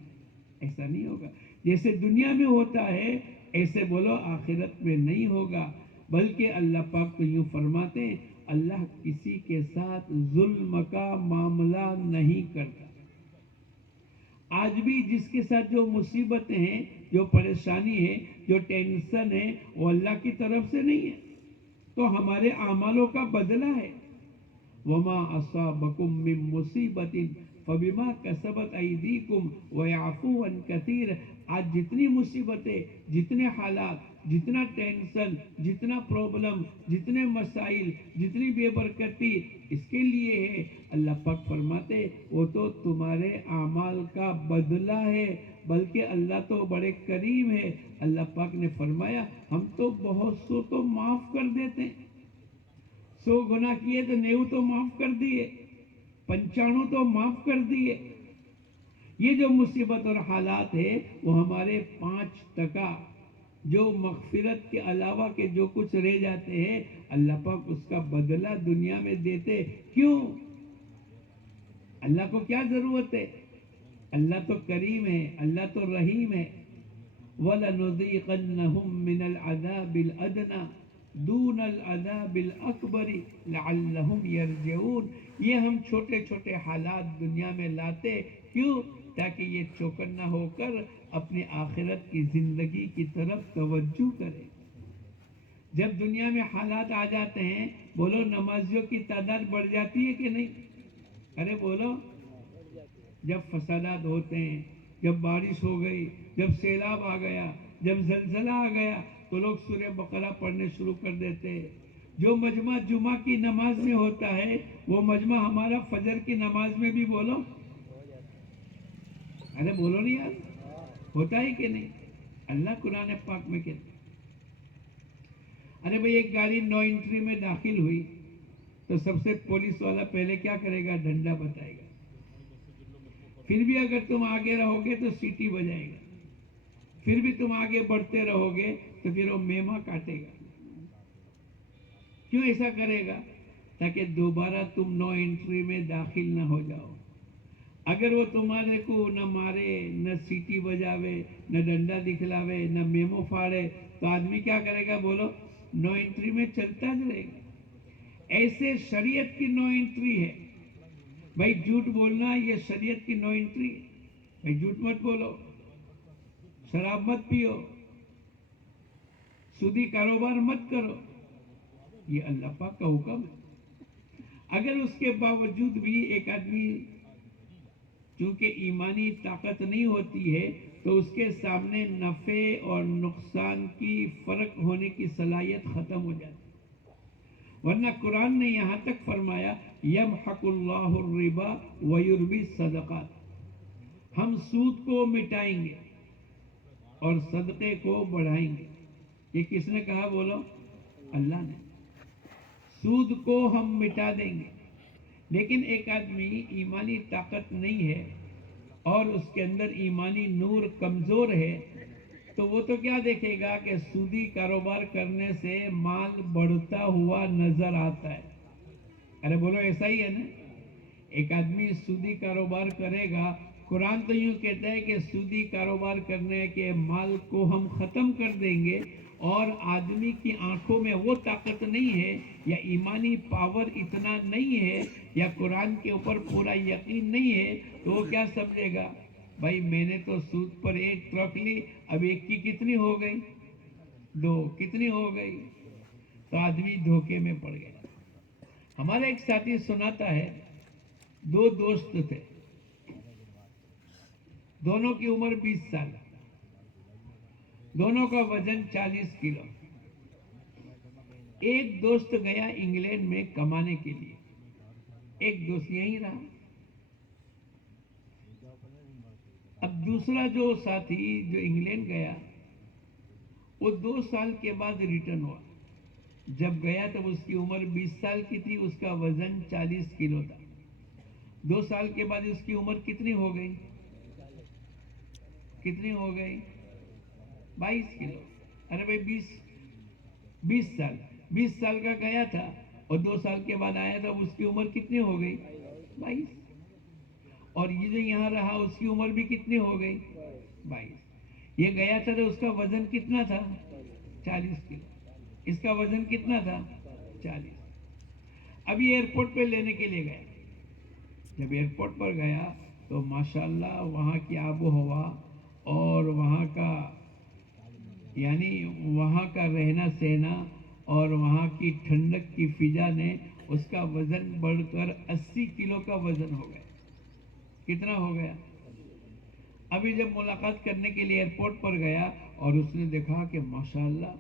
ایسا نہیں ہوگا۔ جیسے دنیا میں ہوتا ہے ایسے بولو آخرت میں نہیں ہوگا، بلکہ اللہ پاک تو یوں فرماتے ہیں اللہ کسی کے ساتھ ظلم کا معاملہ نہیں کرتا۔ آج بھی جس کے ساتھ جو مصیبتیں ہیں، جو پریشانی ہے، جو ٹینشن ہے، وہ اللہ کی طرف سے نہیں ہے، تو ہمارے اعمالوں کا بدلہ ہے۔ وَمَا أَصَابَكُم مِّن مُّصِيبَةٍ فَبِمَا كَسَبَتْ أَيْدِيكُمْ وَيَعْفُو عَن كَثِيرٍ، آج جتنی مصیبتیں، جتنے حالات، جتنا ٹینشن، جتنا پرابلم، جتنے مسائل، جتنی بے برکتی، اس کے لیے ہے۔ اللہ پاک فرماتے وہ تو تمہارے اعمال کا بدلہ ہے، بلکہ اللہ تو بڑے کریم ہے۔ اللہ پاک نے فرمایا ہم تو بہت سو تو معاف کر دیتے ہیں، 100 گناہ کیے تو 90 تو معاف کر دیے، 95 تو معاف کر دیے۔ یہ جو مصیبت اور حالات ہے وہ ہمارے 5% جو مغفرت کے علاوہ کے جو کچھ رہ جاتے ہیں، اللہ پاک اس کا بدلہ دنیا میں دیتے۔ کیوں؟ اللہ کو کیا ضرورت ہے؟ اللہ تو کریم ہے، اللہ تو رحیم ہے۔ وَلَنُذِيقَنَّهُم مِّنَ الْعَذَابِ الْأَدْنَىٰ، دون العذاب الاکبر لعلہم یرجعون. یہ ہم چھوٹے چھوٹے حالات دنیا میں لاتے کیوں؟ تاکہ یہ چوکنا ہو کر اپنی آخرت کی زندگی کی طرف توجہ کرے. جب دنیا میں حالات آ جاتے ہیں، بولو نمازیوں کی تعداد بڑھ جاتی ہے کہ نہیں؟ ارے بولو. جب فسادات ہوتے ہیں، جب بارش ہو گئی، جب سیلاب آ گیا، جب زلزلہ آ گیا، تو لوگ سورہ بقرہ پڑھنے شروع کر دیتے ہیں. جو مجمع جمعہ کی نماز میں ہوتا ہے، وہ مجمع ہمارا فجر کی نماز میں بھی بولو. ارے بولو نہیں یار، ہوتا ہے کہ نہیں؟ اللہ قرآن پاک میں کہتا. ارے بھئی ایک گاڑی نو انٹری میں داخل ہوئی تو سب سے پولیس والا پہلے کیا کرے گا؟ ڈنڈا بتائے گا. پھر بھی اگر تم آگے رہو گے تو سیٹی بجائے گا. پھر بھی تم آگے بڑھتے رہو گے تو پھر وہ میمہ کاٹے گا. کیوں ایسا کرے گا؟ تاکہ دوبارہ تم نو انٹری میں داخل نہ ہو جاؤ. اگر وہ تمہارے کو نہ مارے، نہ سیٹی بجاوے، نہ ڈنڈا دکھلاوے، نہ میمو پھاڑے، تو آدمی کیا کرے گا؟ بولو. نو انٹری میں چلتا رہے گا. ایسے شریعت کی نو انٹری ہے. بھائی جھوٹ بولنا یہ شریعت کی نو انٹری ہے. بھائی جھوٹ مت بولو، شراب مت پیو، سودی کاروبار مت کرو، یہ اللہ پاک کا حکم ہے. اگر اس کے باوجود بھی ایک آدمی چونکہ ایمانی طاقت نہیں ہوتی ہے تو اس کے سامنے نفع اور نقصان کی فرق ہونے کی صلاحیت ختم ہو جاتی. ورنہ قرآن نے یہاں تک فرمایا یمحق اللہ الربا ویربی الصدقات. ہم سود کو مٹائیں گے اور صدقے کو بڑھائیں گے. یہ کس نے کہا؟ بولو. اللہ نے. سود کو ہم مٹا دیں گے. لیکن ایک آدمی ایمانی طاقت نہیں ہے اور اس کے اندر ایمانی نور کمزور ہے تو وہ تو کیا دیکھے گا کہ سودی کاروبار کرنے سے مال بڑھتا ہوا نظر آتا ہے. ارے بولو ایسا ہی ہے نا؟ ایک آدمی سودی کاروبار کرے گا، قرآن تو یوں کہتا ہے کہ سودی کاروبار کرنے کے مال کو ہم ختم کر دیں گے، اور آدمی کی آنکھوں میں وہ طاقت نہیں ہے یا ایمانی پاور اتنا نہیں ہے یا قرآن کے اوپر پورا یقین نہیں ہے تو وہ کیا سمجھے گا؟ بھائی میں نے تو سود پر ایک ٹرک لی، اب ایک کی کتنی ہو گئی؟ دو. کتنی ہو گئی؟ تو آدمی دھوکے میں پڑ گیا. ہمارا ایک ساتھی سناتا ہے، دو دوست تھے، دونوں کی عمر 20 سال، دونوں کا وزن 40 کلو. ایک دوست گیا انگلینڈ میں کمانے کے لیے، ایک دوست یہیں رہا. اب دوسرا جو ساتھی جو انگلینڈ گیا وہ 2 سال کے بعد ریٹرن ہوا. جب گیا تب اس کی عمر 20 سال کی تھی، اس کا وزن 40 کلو تھا. 2 سال کے بعد اس کی عمر کتنی ہو گئی؟ کتنی ہو گئی؟ 22 کلو. ارے بھائی 20 سال کا گیا تھا اور 2 سال کے بعد آیا تھا، اس کی عمر کتنی ہو گئی؟ 22. اور یہ جو یہاں رہا اس کی عمر بھی کتنی ہو گئی؟ 22. یہ گیا تھا تو اس کا وزن کتنا تھا؟ 40 کلو. اس کا وزن کتنا تھا؟ 40. اب یہ ایئرپورٹ پہ لینے کے لیے گیا. جب ایئرپورٹ پر گیا تو ماشاءاللہ وہاں کی آب و ہوا اور وہاں کا یعنی وہاں کا رہنا سہنا اور وہاں کی ٹھنڈک کی فضا نے اس کا وزن بڑھ کر 80 کلو کا وزن ہو گیا. کتنا ہو گیا؟ ابھی جب ملاقات کرنے کے لیے ایئرپورٹ پر گیا اور اس نے دیکھا کہ ماشاءاللہ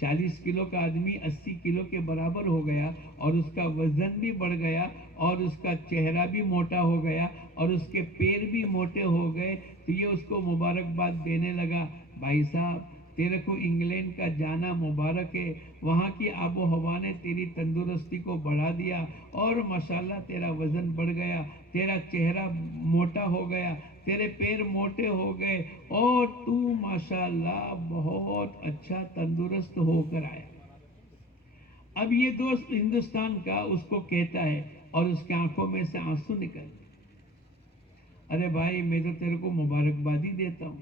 40 کلو کا آدمی 80 کلو کے برابر ہو گیا اور اس کا وزن بھی بڑھ گیا اور اس کا چہرہ بھی موٹا ہو گیا اور اس کے پیر بھی موٹے ہو گئے، تو یہ اس کو مبارکباد دینے لگا. بھائی صاحب تیرے کو انگلینڈ کا جانا مبارک ہے، وہاں کی آب و ہوا نے تیری تندرستی کو بڑھا دیا اور ماشاءاللہ تیرا وزن بڑھ گیا، تیرا چہرہ موٹا ہو گیا، تیرے پیر موٹے ہو گئے اور تو ماشاءاللہ بہت اچھا تندرست ہو کر آیا. اب یہ دوست ہندوستان کا اس کو کہتا ہے اور اس کی آنکھوں میں سے آنسو نکلتے. ارے بھائی میں تو تیرے کو مبارکبادی دیتا ہوں،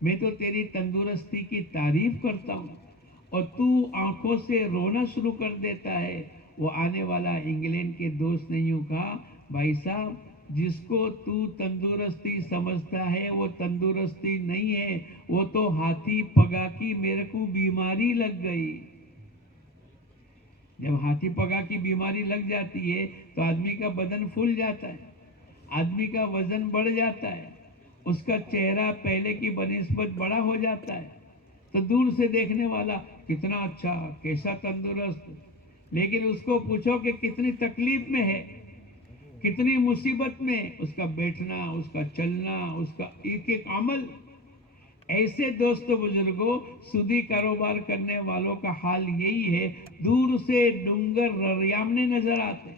میں تو تیری تندرستی کی تعریف کرتا ہوں، اور تو آنکھوں سے رونا شروع کر دیتا ہے. وہ آنے والا انگلینڈ کے دوست نے یوں کہا, بھائی صاحب جس کو تو تندرستی سمجھتا ہے وہ تندرستی نہیں ہے, وہ تو ہاتھی پگا کی میرے کو بیماری لگ گئی. جب ہاتھی پگا کی بیماری لگ جاتی ہے تو آدمی کا بدن پھول جاتا ہے, آدمی کا وزن بڑھ جاتا ہے, اس کا چہرہ پہلے کی بنسبت بڑا ہو جاتا ہے. تو دور سے دیکھنے والا کتنا اچھا, کیسا تندرست, لیکن اس کو پوچھو کہ کتنی تکلیف میں ہے, کتنی مصیبت میں, اس کا بیٹھنا, اس کا چلنا, اس کا ایک ایک عمل. ایسے دوست بزرگوں سودی کاروبار کرنے والوں کا حال یہی ہے. دور سے ڈونگر ریامنے نظر آتے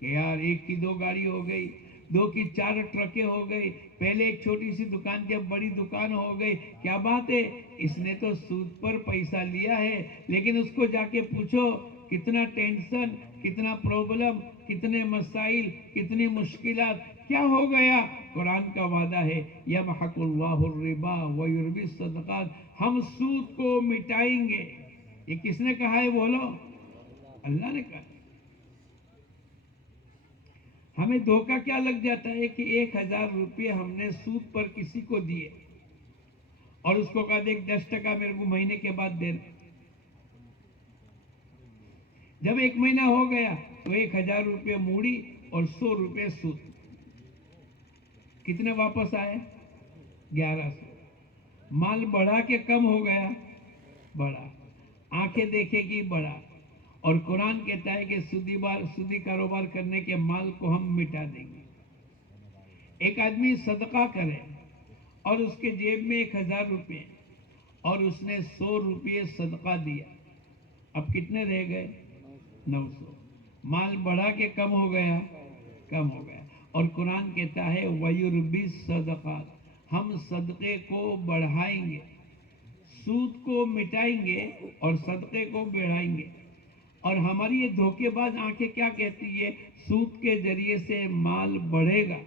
کہ یار ایک کی 2 گاڑی ہو گئی, 2 کی 4 ٹرکیں ہو گئی, پہلے ایک چھوٹی سی دکان تھی اب بڑی دکان ہو گئی. کیا بات ہے, اس نے تو سود پر پیسہ لیا ہے, لیکن اس کو جا کے پوچھو کتنا ٹینشن, کتنا پرابلم, کتنے مسائل, کتنی مشکلات, کیا ہو گیا. قرآن کا وعدہ ہے یمحق اللہ الربا ویربی الصدقات, ہم سود کو مٹائیں گے. یہ کس نے کہا ہے بولو؟ اللہ نے کہا. ہمیں دھوکہ کیا لگ جاتا ہے کہ 1000 روپے ہم نے سود پر کسی کو دیے اور اس کو کہا دیکھ 10% میرے کو مہینے کے بعد دے. جب 1 مہینہ ہو گیا تو 1000 روپے موڑی اور 100 روپے سود. کتنے واپس آئے؟ 1100. مال بڑھا کے کم ہو گیا؟ بڑھا. آنکھیں دیکھے گی بڑھا. اور قرآن کہتا ہے کہ سودی کاروبار کرنے کے مال کو ہم مٹا دیں گے. ایک آدمی صدقہ کرے اور اس کے جیب میں 1000 روپے اور اس نے 100 روپے صدقہ دیا, اب کتنے رہ گئے؟ 900. مال بڑھا کے کم ہو گیا؟ کم ہو گیا. اور قرآن کہتا ہے وَيُرْبِي الصَّدَقَاتِ, ہم صدقے کو بڑھائیں گے, سود کو مٹائیں گے اور صدقے کو بڑھائیں گے. اور ہماری یہ دھوکے باز آنکھیں کیا کہتی ہے؟ سود کے ذریعے سے مال بڑھے گا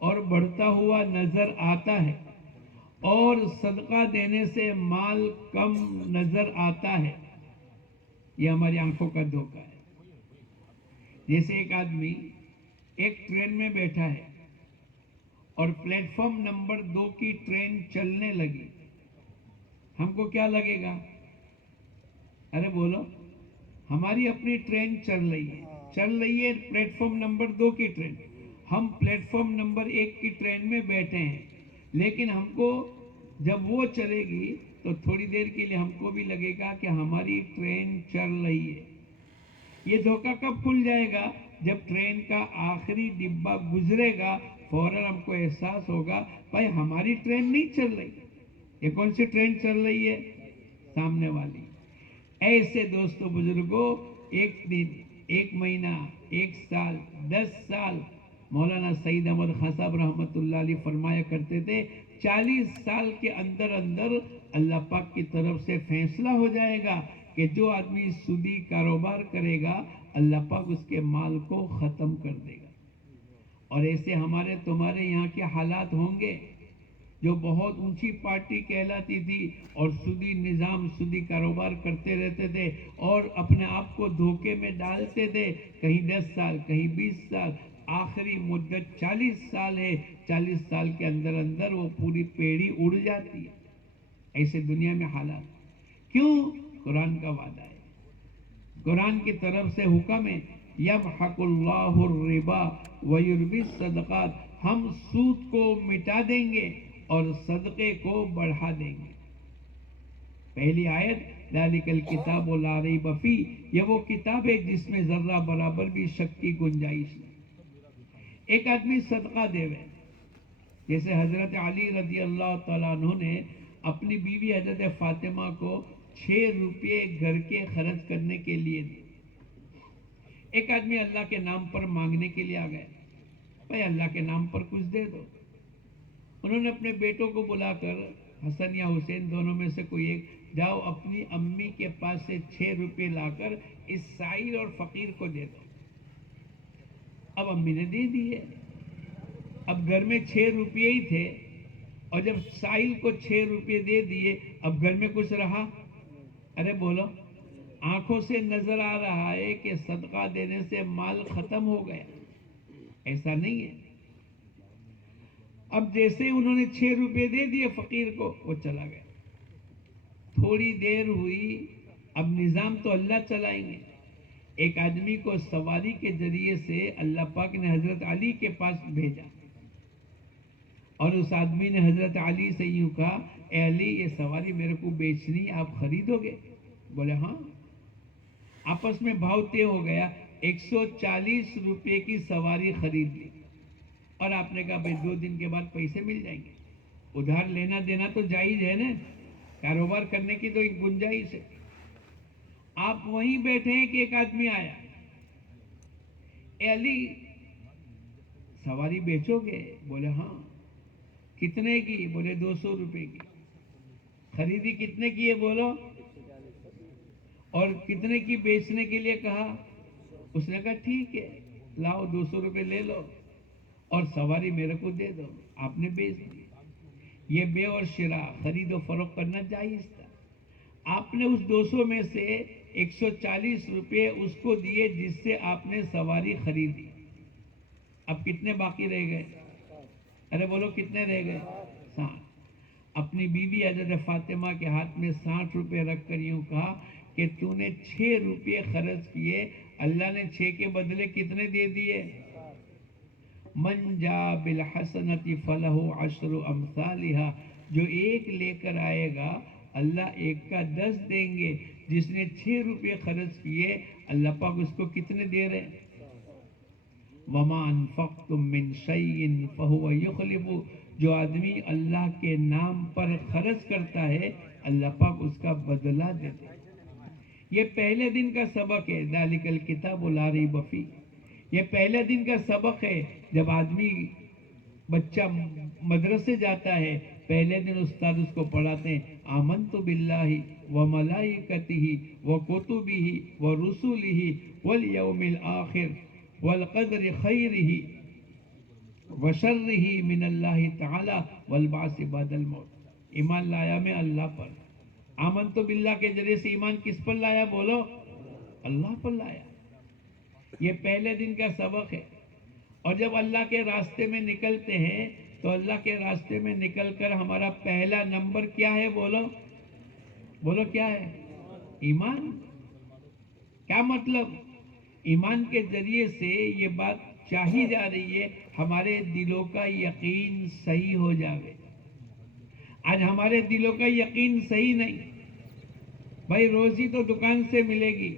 اور بڑھتا ہوا نظر آتا ہے, اور صدقہ دینے سے مال کم نظر آتا ہے. یہ ہماری آنکھوں کا دھوکہ ہے. جیسے ایک آدمی ایک ٹرین میں بیٹھا ہے اور پلیٹ فارم نمبر 2 کی ٹرین چلنے لگی, ہم کو کیا لگے گا؟ ارے بولو, ہماری اپنی ٹرین چل رہی ہے پلیٹ فارم نمبر 2 کی ٹرین, ہم پلیٹ فارم نمبر 1 کی ٹرین میں بیٹھے ہیں, لیکن ہم کو جب وہ چلے گی تو تھوڑی دیر کے لیے ہم کو بھی لگے گا کہ ہماری ٹرین چل رہی ہے. یہ دھوکہ کب کھل جائے گا؟ جب ٹرین کا آخری ڈبہ گزرے گا, فوراً ہم کو احساس ہوگا بھائی ہماری ٹرین نہیں چل رہی. یہ کون سی ٹرین چل رہی ہے؟ سامنے والی. ایسے دوستو بزرگوں, 1 دن, 1 مہینہ, 1 سال, 10 سال, مولانا سعید احمد خان صاحب رحمۃ اللہ علیہ فرمایا کرتے تھے 40 سال کے اندر اندر اللہ پاک کی طرف سے فیصلہ ہو جائے گا کہ جو آدمی سودی کاروبار کرے گا اللہ پاک اس کے مال کو ختم کر دے گا. اور ایسے ہمارے تمہارے یہاں کے حالات ہوں گے. جو بہت اونچی پارٹی کہلاتی تھی اور سودی نظام, سودی کاروبار کرتے رہتے تھے اور اپنے آپ کو دھوکے میں ڈالتے تھے, کہیں 10 سال, کہیں 20 سال, آخری مدت 40 سال ہے. 40 سال کے اندر اندر وہ پوری پیڑھی اڑ جاتی ہے. ایسے دنیا میں حالات کیوں؟ قرآن کا وعدہ ہے, قرآن کی طرف سے حکم ہے یمحق اللہ الربا ویربی الصدقات, ہم سود کو مٹا دیں گے اور صدقے کو بڑھا دیں گے. پہلی آیت ذالک الکتاب لا ریب فیہ, یہ وہ کتاب ہے جس میں ذرہ برابر بھی شک کی گنجائش نہیں. ایک آدمی صدقہ دے وے, جیسے حضرت علی رضی اللہ تعالیٰ عنہ نے اپنی بیوی حضرت فاطمہ کو 6 روپے گھر کے خرچ کرنے کے لیے دی. ایک آدمی اللہ کے نام پر مانگنے کے لیے آ گئے, بھائی اللہ کے نام پر کچھ دے دو. انہوں نے اپنے بیٹوں کو بلا کر, حسن یا حسین دونوں میں سے کوئی ایک, جاؤ اپنی امی کے پاس سے 6 روپے لا کر اس سائل اور فقیر کو دے دو. اب امی نے دے دیے. اب گھر میں 6 روپے ہی تھے, اور جب سائل کو 6 روپے دے دیے اب گھر میں کچھ رہا ارے بولو، آنکھوں سے نظر آ رہا ہے کہ صدقہ دینے سے مال ختم ہو گیا، ایسا نہیں ہے۔ اب جیسے انہوں نے 6 روپے دے دیے فقیر کو، وہ چلا گیا۔ تھوڑی دیر ہوئی، اب نظام تو اللہ چلائیں گے۔ ایک آدمی کو سواری کے ذریعے سے اللہ پاک نے حضرت علی کے پاس بھیجا، اور اس آدمی نے حضرت علی سے یوں کہا، اے علی، یہ سواری میرے کو بیچنی، آپ خریدو گے؟ بولے ہاں۔ آپس میں بھاؤ طے ہو گیا، 140 روپے کی سواری خرید لی، اور آپ نے کہا بھائی 2 دن کے بعد پیسے مل جائیں گے۔ ادھار لینا دینا تو جائز ہے نا، کاروبار کرنے کی تو ایک گنجائش ہے۔ آپ وہیں بیٹھے ہیں کہ ایک آدمی آیا، اے علی سواری بیچو گے؟ بولے ہاں۔ کتنے کی؟ بولے 200 روپے کی۔ خریدی کتنے کی ہے بولو؟ اور کتنے کی بیچنے کے لیے کہا؟ اس نے کہا ٹھیک ہے، لاؤ 200 روپے لے لو اور سواری میرے کو دے دو۔ آپ نے بیچ دی۔ یہ بے اور شراء، خرید و فروخت کرنا جائز تھا۔ آپ نے اس 200 میں سے 140 روپے اس کو دیے جس سے آپ نے سواری خریدی۔ اب کتنے باقی رہ گئے؟ ارے بولو کتنے رہ گئے؟ 60۔ اپنی بیوی حضرت فاطمہ کے ہاتھ میں 60 روپے رکھ کر یوں کہا کہ تو نے 6 روپے خرچ کیے، اللہ نے 6 کے بدلے کتنے دے دیے؟ من جا بالحسنۃ فلہ 10 امثالھا، جو ایک لے کر آئے گا اللہ 1 کا 10 دیں گے۔ جس نے 6 روپے خرچ کیے، اللہ پاک اس کو کتنے دے رہے؟ وما انفقتم من شیء فهو یخلفہ، جو آدمی اللہ کے نام پر خرچ کرتا ہے اللہ پاک اس کا بدلہ دیتے۔ یہ پہلے دن کا سبق ہے، ذالک الکتاب لا ریب فیہ۔ یہ پہلے دن کا سبق ہے، جب آدمی بچہ مدرسے جاتا ہے، پہلے دن استاد اس کو پڑھاتے ہیں آمنت باللہ وملائکتہ وکتبہ ورسلہ والیوم الآخر والقدر خیرہ وشرہ من اللہ تعالی والبعث بعد الموت۔ ایمان لایا میں اللہ پر، آمنت باللہ کے ذریعے سے ایمان کس پر لایا بولو؟ اللہ پر لایا۔ یہ پہلے دن کا سبق ہے۔ اور جب اللہ کے راستے میں نکلتے ہیں تو اللہ کے راستے میں نکل کر ہمارا پہلا نمبر کیا ہے بولو؟ بولو کیا ہے؟ ایمان۔ کیا مطلب؟ ایمان کے ذریعے سے یہ بات چاہی جا رہی ہے، ہمارے دلوں کا یقین صحیح ہو جاوے۔ آج ہمارے دلوں کا یقین صحیح نہیں۔ بھائی روزی تو دکان سے ملے گی،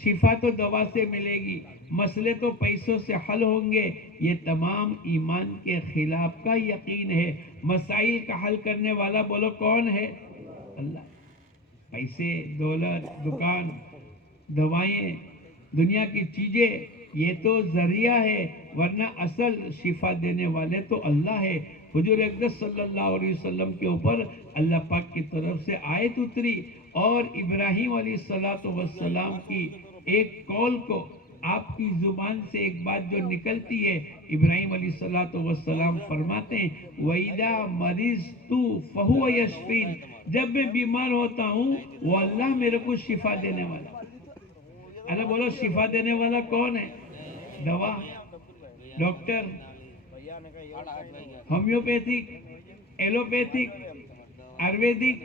شفا تو دوا سے ملے گی، مسئلے تو پیسوں سے حل ہوں گے، یہ تمام ایمان کے خلاف کا یقین ہے۔ مسائل کا حل کرنے والا بولو کون ہے؟ اللہ۔ پیسے، دولت، دکان، دوائیں، دنیا کی چیزیں، یہ تو ذریعہ ہے، ورنہ اصل شفا دینے والے تو اللہ ہے۔ حضور اقدس صلی اللہ علیہ وسلم کے اوپر اللہ پاک کی طرف سے آیت اتری، اور ابراہیم علیہ السلام کی ایک قول کو، آپ کی زبان سے ایک بات جو نکلتی ہے، ابراہیم علیہ السلام فرماتے ہیں وَإِذَا مَرِضْتُ فَهُوَ يَشْفِينِ، جب میں بیمار ہوتا ہوں وہ اللہ میرے کو شفا دینے والا۔ ارے بولو شفا دینے والا کون ہے؟ دوا، ڈاکٹر، ہومیوپیتھک، ایلوپیتھک، آیورویدک،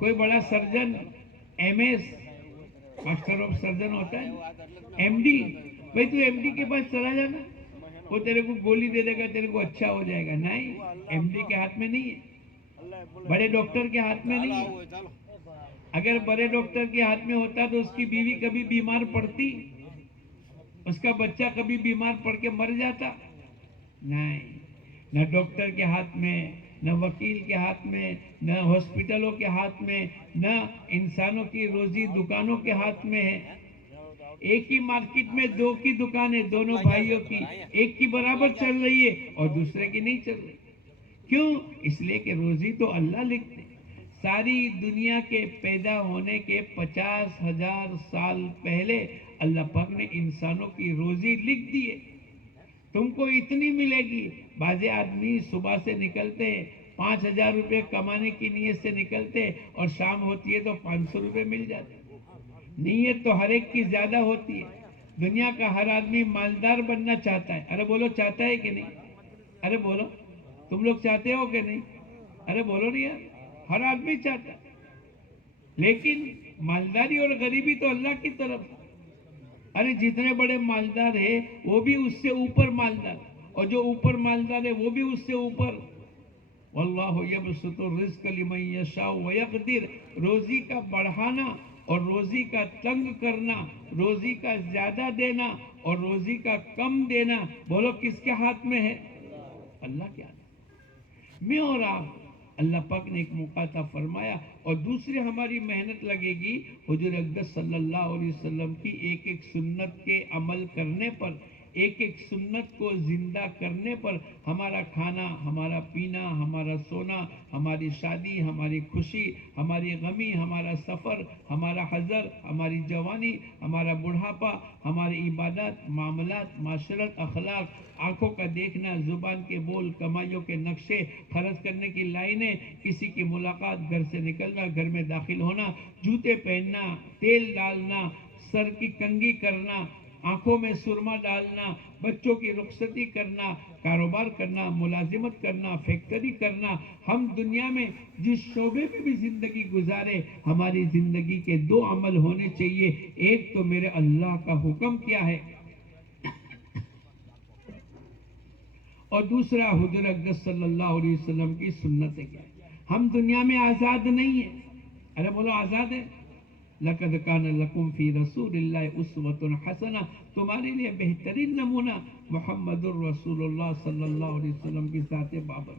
کوئی بڑا surgeon, M S, master of surgeon ہوتا ہے، ایم ڈی۔ بھائی تو ایم ڈی کے پاس چلا جانا، وہ تیرے کو گولی دے دے گا، تیرے کو اچھا ہو جائے گا۔ نہیں، ایم ڈی کے ہاتھ میں نہیں ہے، بڑے ڈاکٹر کے ہاتھ میں نہیں ہے۔ اگر بڑے ڈاکٹر کے ہاتھ میں ہوتا تو اس کی بیوی کبھی بیمار پڑتی، اس کا بچہ کبھی بیمار پڑ کے مر جاتا؟ نہیں، نہ ڈاکٹر کے ہاتھ میں، نہ وکیل کے ہاتھ میں، نہ ہاسپٹلوں کے ہاتھ میں، نہ انسانوں کی روزی دکانوں کے ہاتھ میں ہے۔ ایک ہی مارکیٹ میں 2 کی دکانیں، دونوں بھائیوں کی، ایک کی برابر چل رہی ہے اور دوسرے کی نہیں چل رہی۔ کیوں؟ اس لیے کہ روزی تو اللہ لکھتے۔ ساری دنیا کے پیدا ہونے کے 50,000 سال پہلے اللہ پاک نے انسانوں کی روزی لکھ دی ہے، تم کو اتنی ملے گی۔ بعض آدمی صبح سے نکلتے ہیں 5,000 روپے کمانے کی نیت سے نکلتے اور شام ہوتی ہے تو 500 روپے مل جاتے. نیت تو ہر ایک کی زیادہ ہوتی ہے. دنیا کا ہر آدمی مالدار بننا چاہتا ہے. ارے بولو چاہتا ہے کہ نہیں؟ ارے بولو تم لوگ چاہتے ہو کہ نہیں؟ ارے بولو نہیں یار. ہر آدمی چاہتا ہے. لیکن مالداری اور غریبی تو اللہ کی طرف. ارے جتنے بڑے مالدار ہیں وہ بھی اس سے اوپر مالدار, اور جو اوپر مالدار ہے وہ بھی اس سے اوپر. واللہ یبسط الرزق لمن یشاء ویقدر. روزی کا بڑھانا اور روزی کا تنگ کرنا, روزی کا زیادہ دینا اور روزی کا کم دینا, بولو کس کے ہاتھ میں ہے؟ اللہ کے ہاتھ میں. میں اور آپ, اللہ پاک نے ایک موقع عطا فرمایا, اور دوسری ہماری محنت لگے گی حضور اقدس صلی اللہ علیہ وسلم کی ایک ایک سنت کے عمل کرنے پر, ایک ایک سنت کو زندہ کرنے پر. ہمارا کھانا, ہمارا پینا, ہمارا سونا, ہماری شادی, ہماری خوشی, ہماری غمی, ہمارا سفر, ہمارا حضر, ہماری جوانی, ہمارا بڑھاپا, ہماری عبادات, معاملات, معاشرت, اخلاق, آنکھوں کا دیکھنا, زبان کے بول, کمائیوں کے نقشے, خرچ کرنے کی لائنیں, کسی کی ملاقات, گھر سے نکلنا, گھر میں داخل ہونا, جوتے پہننا, تیل ڈالنا, سر کی کنگھی کرنا, آنکھوں میں سرما ڈالنا, بچوں کی رخصتی کرنا, کاروبار کرنا, ملازمت کرنا, فیکٹری کرنا. ہم دنیا میں جس شعبے میں بھی زندگی گزارے, ہماری زندگی کے 2 عمل ہونے چاہیے. ایک تو میرے اللہ کا حکم کیا ہے, اور دوسرا حضور اقدس صلی اللہ علیہ وسلم کی سنتیں کیا ہے. ہم دنیا میں آزاد نہیں ہیں. ارے بولو آزاد ہے. لَقَدْ كَانَ لَكُمْ فِي رَسُولِ اللَّهِ أُسْوَةٌ حَسَنَةٌ. تمہارے لیے بہترین نمونہ محمد الرسول اللہ صلی اللہ علیہ وسلم کی ذات بابر.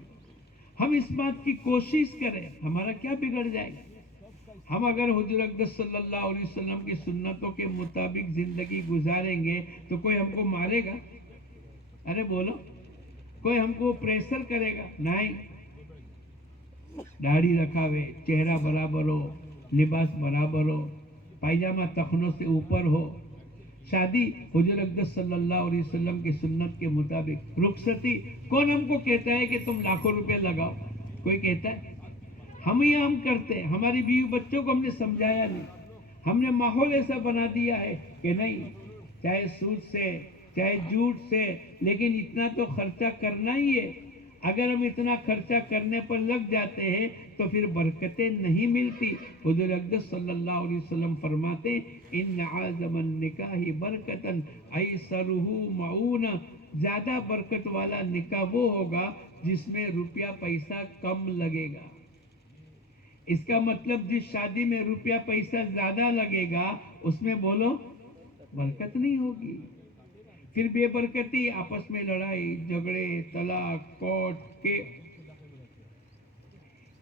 ہم اس بات کی کوشش کریں, ہمارا کیا بگڑ جائے گا؟ ہم اگر حضور اقدس صلی اللہ علیہ وسلم کی سنتوں کے مطابق زندگی گزاریں گے تو کوئی ہم کو مارے گا؟ ارے بولو, کوئی ہم کو پریشر کرے گا؟ نہیں. داڑھی رکھاوے, چہرہ برابر ہو, لباس برابر ہو, پائجامہ تخنوں سے اوپر ہو, شادی حضور اقدس صلی اللہ علیہ وسلم کی سنت کے مطابق, رخصتی کون ہم کو کہتا ہے کہ تم لاکھوں روپے لگاؤ؟ کوئی کہتا ہے؟ ہم کرتے ہیں. ہماری بیوی بچوں کو ہم نے سمجھایا نہیں, ہم نے ماحول ایسا بنا دیا ہے کہ نہیں, چاہے سود سے, چاہے جھوٹ سے, لیکن اتنا تو خرچہ کرنا ہی ہے. اگر ہم اتنا خرچہ کرنے پر لگ جاتے ہیں تو پھر برکتیں نہیں ملتی. حضور اقدس صلی اللہ علیہ وسلم فرماتے, ان اعظم النکاح برکتاً ایسرہ معونہ. زیادہ برکت والا نکاح وہ ہوگا جس میں روپیہ پیسہ کم لگے گا. اس کا مطلب جس شادی میں روپیہ پیسہ زیادہ لگے گا اس میں بولو برکت نہیں ہوگی. پھر بے برکتی, آپس میں لڑائی جھگڑے, طلاق, کورٹ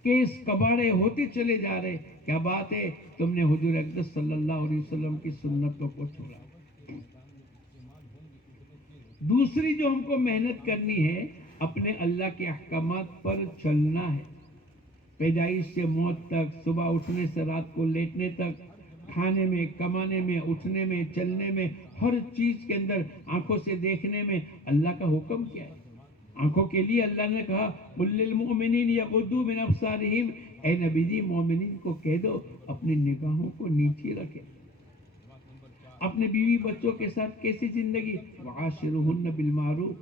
کیس کباڑے ہوتے چلے جا رہے. کیا بات ہے, تم نے حضور اقدس صلی اللہ علیہ وسلم کی سنتوں کو چھوڑا. دوسری جو ہم کو محنت کرنی ہے, اپنے اللہ کے احکامات پر چلنا ہے. پیدائش سے موت تک, صبح اٹھنے سے رات کو لیٹنے تک, کھانے میں, کمانے میں, اٹھنے میں, چلنے میں, ہر چیز کے اندر, آنکھوں سے دیکھنے میں اللہ کا حکم کیا ہے. آنکھوں کے لیے اللہ نے کہا قُل لِّلْمُؤْمِنِينَ يَغُضُّوا مِنْ أَبْصَارِهِمْ. اے نبی جی مومنین کو کہہ دو اپنی نگاہوں کو نیچے رکھے. اپنے بیوی بچوں کے ساتھ کیسی زندگی, وَعَاشِرُهُنَّ بِالْمَعْرُوفِ,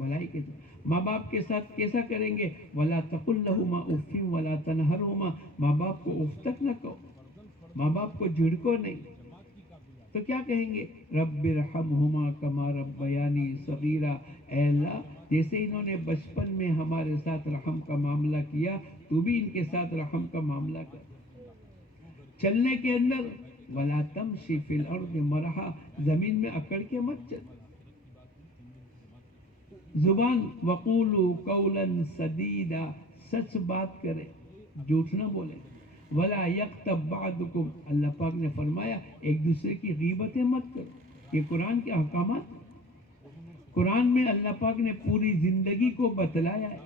بھلائی کے ساتھ. ماں باپ کے ساتھ کیسا کریں گے, وَلَا تَقُلْ لَهُمَا أُفٍّ وَلَا تَنْهَرْهُمَا. ماں باپ کو اف تک نہ کہو, ماں باپ کو جھڑکو نہیں. تو کیا کہیں گے, رب ارحمہما کما ربیانی صغیرا. اے اللہ, جیسے انہوں نے بچپن میں ہمارے ساتھ رحم کا معاملہ کیا, تو بھی ان کے ساتھ رحم کا معاملہ کر. چلنے کے اندر وَلَا تَمْشِ فِي الْأَرْضِ مَرَحًا, زمین میں اکڑ کے مت چل. زبان وَقُولُوا قَوْلًا سَدِيدًا, سچ بات کرے, جھوٹ نہ بولے. وَلَا يَغْتَبْ بَعْضُكُمْ, اللہ پاک نے فرمایا ایک دوسرے کی غیبتیں مت کرو. یہ قرآن کے احکامات. قرآن میں اللہ پاک نے پوری زندگی کو بتلایا ہے,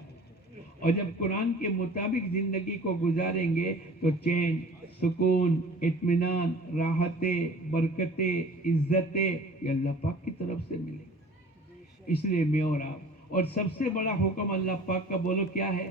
اور جب قرآن کے مطابق زندگی کو گزاریں گے تو چین, سکون, اطمینان, راحتیں, برکتیں, عزتیں یہ اللہ پاک کی طرف سے ملیں گی. اس لیے میں اور آپ, اور سب سے بڑا حکم اللہ پاک کا بولو کیا ہے,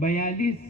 42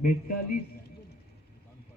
42।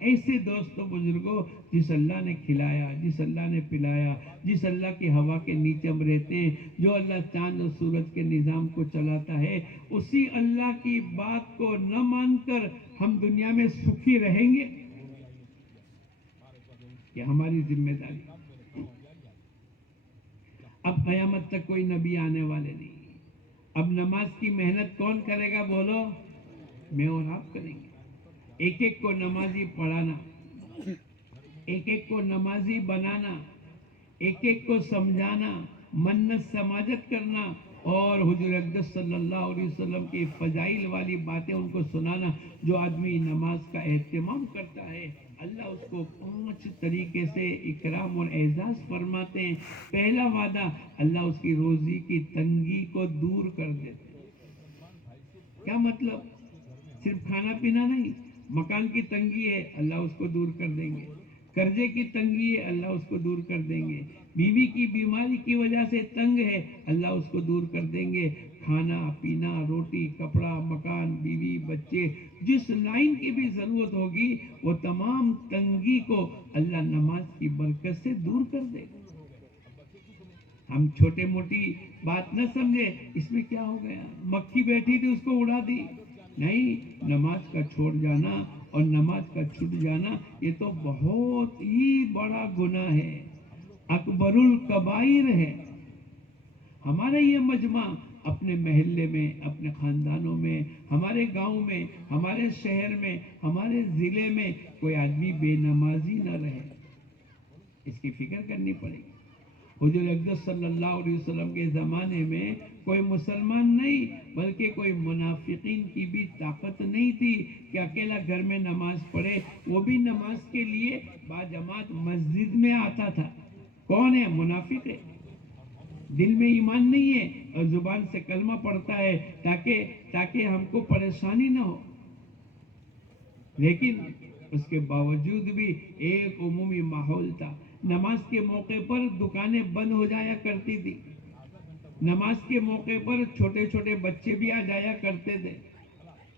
ایسے دوستوں بزرگوں جس اللہ نے کھلایا، جس اللہ نے پلایا، جس اللہ کی ہوا کے نیچے ہم رہتے ہیں، جو اللہ چاند اور سورج کے نظام کو چلاتا ہے، اسی اللہ کی بات کو نہ مان کر ہم دنیا میں سکھی رہیں گے، یہ ہماری ذمہ داری۔ اب قیامت تک کوئی نبی آنے والے نہیں، اب نماز کی محنت کون کرے گا؟ بولو، میں اور آپ کریں گے۔ ایک ایک کو نمازی پڑھانا، ایک ایک کو نمازی بنانا، ایک ایک کو سمجھانا، منت سماجت کرنا، اور حضور اقدس صلی اللہ علیہ وسلم کی فضائل والی باتیں ان کو سنانا۔ جو آدمی نماز کا اہتمام کرتا ہے، اللہ اس کو 5 طریقے سے اکرام اور اعزاز فرماتے ہیں۔ پہلا وعدہ، اللہ اس کی روزی کی تنگی کو دور کر دیتے ہیں۔ کیا مطلب؟ صرف کھانا پینا نہیں، مکان کی تنگی ہے، اللہ اس کو دور کر دیں گے۔ قرضے کی تنگی ہے، اللہ اس کو دور کر دیں گے۔ بیوی کی بیماری کی وجہ سے تنگ ہے، اللہ اس کو دور کر دیں گے۔ کھانا پینا، روٹی کپڑا، مکان، بیوی بچے، جس لائن کی بھی ضرورت ہوگی، وہ تمام تنگی کو اللہ نماز کی برکت سے دور کر دے گا۔ ہم چھوٹے موٹی بات نہ سمجھے، اس میں کیا ہو گیا، مکھی بیٹھی تھی اس کو اڑا دی، نہیں، نماز کا چھوڑ جانا اور نماز کا چھوٹ جانا یہ تو بہت ہی بڑا گناہ ہے، اکبر الکبائر ہے۔ ہمارا یہ مجمع اپنے محلے میں، اپنے خاندانوں میں، ہمارے گاؤں میں، ہمارے شہر میں، ہمارے ضلع میں کوئی آدمی بے نمازی نہ رہے، اس کی فکر کرنی پڑے گی۔ حضور اقدس صلی اللہ علیہ وسلم کے زمانے میں کوئی مسلمان نہیں بلکہ کوئی منافقین کی بھی طاقت نہیں تھی کہ اکیلا گھر میں نماز پڑھے، وہ بھی نماز کے لیے باجماعت مسجد میں آتا تھا۔ کون ہے؟ منافق ہے، دل میں ایمان نہیں ہے اور زبان سے کلمہ پڑھتا ہے تاکہ ہم کو پریشانی نہ ہو، لیکن اس کے باوجود بھی ایک عمومی ماحول تھا۔ نماز کے موقع پر دکانیں بند ہو جایا کرتی تھی، نماز کے موقع پر چھوٹے چھوٹے بچے بھی آ جایا کرتے تھے۔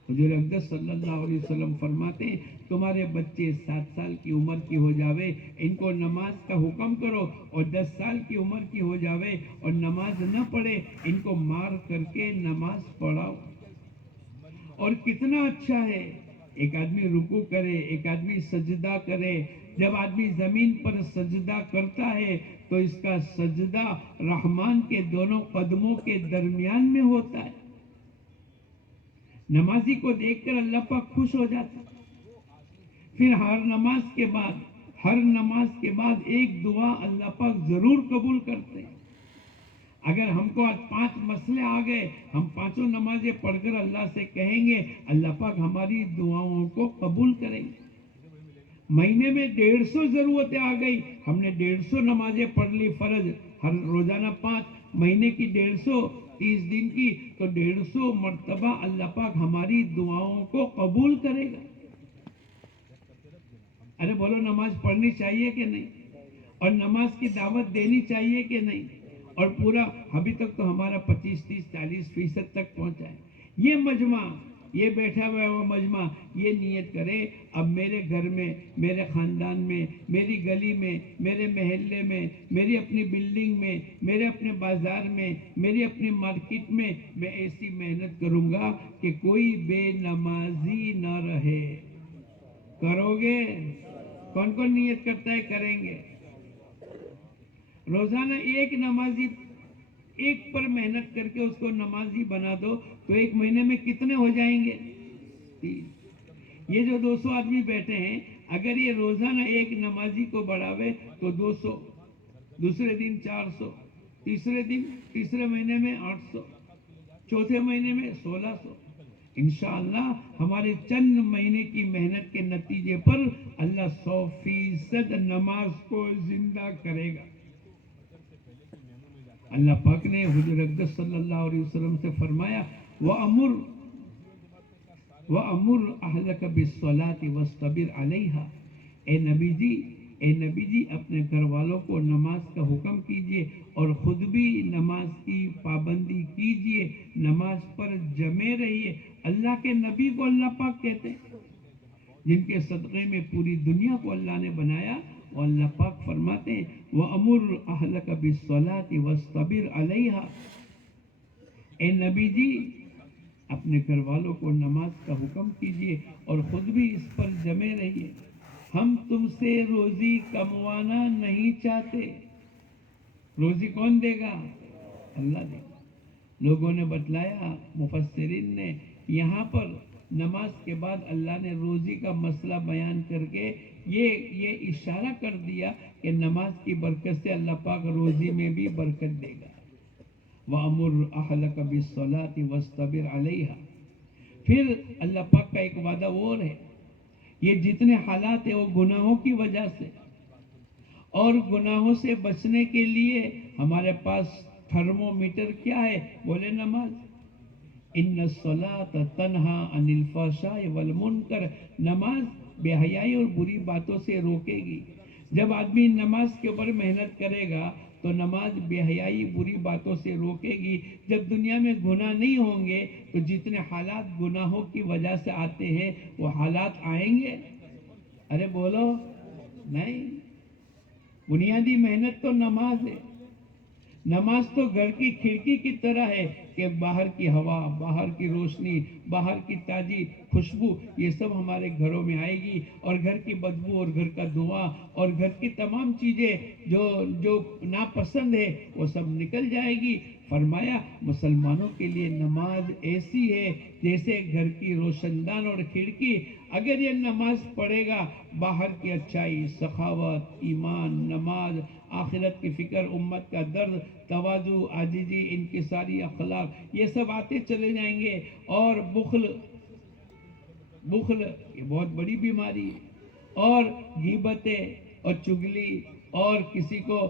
حضور اقدس صلی اللہ علیہ وسلم فرماتے ہیں تمہارے بچے 7 سال کی عمر کی ہو جاوے، ان کو نماز کا حکم کرو، اور 10 سال کی عمر کی ہو جاوے اور نماز نہ پڑھے، ان کو مار کر کے نماز پڑھاؤ۔ اور کتنا اچھا ہے ایک آدمی رکوع کرے، ایک آدمی سجدہ کرے۔ جب آدمی زمین پر سجدہ کرتا ہے تو اس کا سجدہ رحمان کے دونوں قدموں کے درمیان میں ہوتا ہے۔ نمازی کو دیکھ کر اللہ پاک خوش ہو جاتا ہے۔ پھر ہر نماز کے بعد ایک دعا اللہ پاک ضرور قبول کرتے ہیں۔ اگر ہم کو آج 5 مسئلے آ گئے، ہم 5 نمازیں پڑھ کر اللہ سے کہیں گے، اللہ پاک ہماری دعاؤں کو قبول کریں گے۔ مہینے میں 150 ضرورتیں آ گئی، ہم نے 150 نمازیں پڑھ لی فرض، ہر روزانہ 5، مہینے کی 150، 30 دن کی، تو 150 مرتبہ اللہ پاک ہماری دعاؤں کو قبول کرے گا۔ ارے بولو، نماز پڑھنی چاہیے کہ نہیں؟ اور نماز کی دعوت دینی چاہیے کہ نہیں؟ اور پورا ابھی تک تو ہمارا 25، 30، 40% تک پہنچا ہے۔ یہ مجمع، یہ بیٹھا ہوا مجمع یہ نیت کرے، اب میرے گھر میں، میرے خاندان میں، میری گلی میں، میرے محلے میں، میری اپنی بلڈنگ میں، میرے اپنے بازار میں، میری اپنی مارکیٹ میں میں ایسی محنت کروں گا کہ کوئی بے نمازی نہ رہے۔ کرو گے؟ کون کون نیت کرتا ہے کریں گے؟ روزانہ ایک نمازی، ایک پر محنت کر کے اس کو نمازی بنا دو تو ایک مہینے میں کتنے ہو جائیں گے؟ 30۔ یہ جو 200 آدمی بیٹھے ہیں، اگر یہ روزانہ ایک نمازی کو بڑھاوے تو 200، دوسرے دن 400، تیسرے مہینے میں 800، چوتھے مہینے میں 1600۔ انشاءاللہ ہمارے چند مہینے کی محنت کے نتیجے پر اللہ 100% نماز کو زندہ کرے گا۔ اللہ پاک نے حضور اقدس صلی اللہ علیہ وسلم سے فرمایا وَأَمُرْ أَهْلَكَ بِالصَّلَاةِ وَاسْتَبِرْ عَلَيْهَا۔ اے نبی جی اپنے گھر والوں کو نماز کا حکم کیجئے اور خود بھی نماز کی پابندی کیجئے، نماز پر جمے رہیے۔ اللہ کے نبی کو اللہ پاک کہتے ہیں۔ جن کے صدقے میں پوری دنیا کو اللہ نے بنایا. اور اللہ پاک فرماتے ہیں وَأَمُرْ أَهْلَكَ بِالصَّلَاةِ وَاصْطَبِرْ عَلَيْهَا. اے نبی جی اپنے گھر والوں کو نماز کا حکم کیجئے اور خود بھی اس پر جمے رہیے. ہم تم سے روزی کموانا نہیں چاہتے. روزی کون دے گا؟ اللہ دے گا. لوگوں نے بتلایا، مفسرین نے یہاں پر نماز کے بعد اللہ نے روزی کا مسئلہ بیان کر کے یہ اشارہ کر دیا کہ نماز کی برکت سے اللہ پاک روزی میں بھی برکت دے گا. وَأَمُرْ أَهْلَكَ بِالصَّلَاةِ وَاصْطَبِرْ عَلَيْهَا. پھر اللہ پاک کا ایک وعدہ اور ہے. یہ جتنے حالات ہیں وہ گناہوں کی وجہ سے، اور گناہوں سے بچنے کے لیے ہمارے پاس تھرمومیٹر کیا ہے؟ بولے نماز. ان الصلاۃ تنہا عن الفحشاء والمنکر. نماز بے حیائی اور بری باتوں سے روکے گی. جب آدمی نماز کے اوپر محنت کرے گا تو نماز بے حیائی بری باتوں سے روکے گی. جب دنیا میں گناہ نہیں ہوں گے تو جتنے حالات گناہوں کی وجہ سے آتے ہیں وہ حالات آئیں گے؟ ارے بولو نہیں. بنیادی محنت تو نماز ہے. نماز تو گھر کی کھڑکی کی طرح ہے کہ باہر کی ہوا، باہر کی روشنی، باہر کی تازی خوشبو یہ سب ہمارے گھروں میں آئے گی، اور گھر کی بدبو اور گھر کا دھواں اور گھر کی تمام چیزیں جو ناپسند ہے وہ سب نکل جائے گی. فرمایا مسلمانوں کے لیے نماز ایسی ہے جیسے گھر کی روشن دان اور کھڑکی. اگر یہ نماز پڑھے گا باہر کی اچھائی، سخاوت، ایمان، نماز، آخرت کی فکر، امت کا درد، تواضع، عاجزی، انکساری اخلاق یہ سب آتے چلے جائیں گے. اور بخل یہ بہت بڑی بیماری ہے. اور غیبتیں اور چگلی اور کسی کو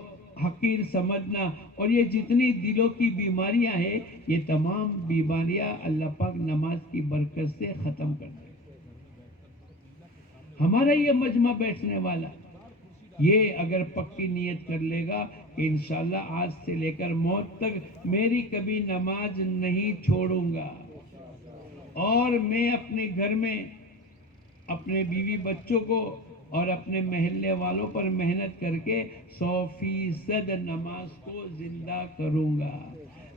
حقیر سمجھنا اور یہ جتنی دلوں کی بیماریاں ہیں یہ تمام بیماریاں اللہ پاک نماز کی برکت سے ختم کر دے. ہمارا یہ مجمع بیٹھنے والا یہ اگر پکی نیت کر لے گا کہ انشاءاللہ آج سے لے کر موت تک میری کبھی نماز نہیں چھوڑوں گا، اور میں اپنے گھر میں اپنے بیوی بچوں کو اور اپنے محلے والوں پر محنت کر کے 100% نماز کو زندہ کروں گا.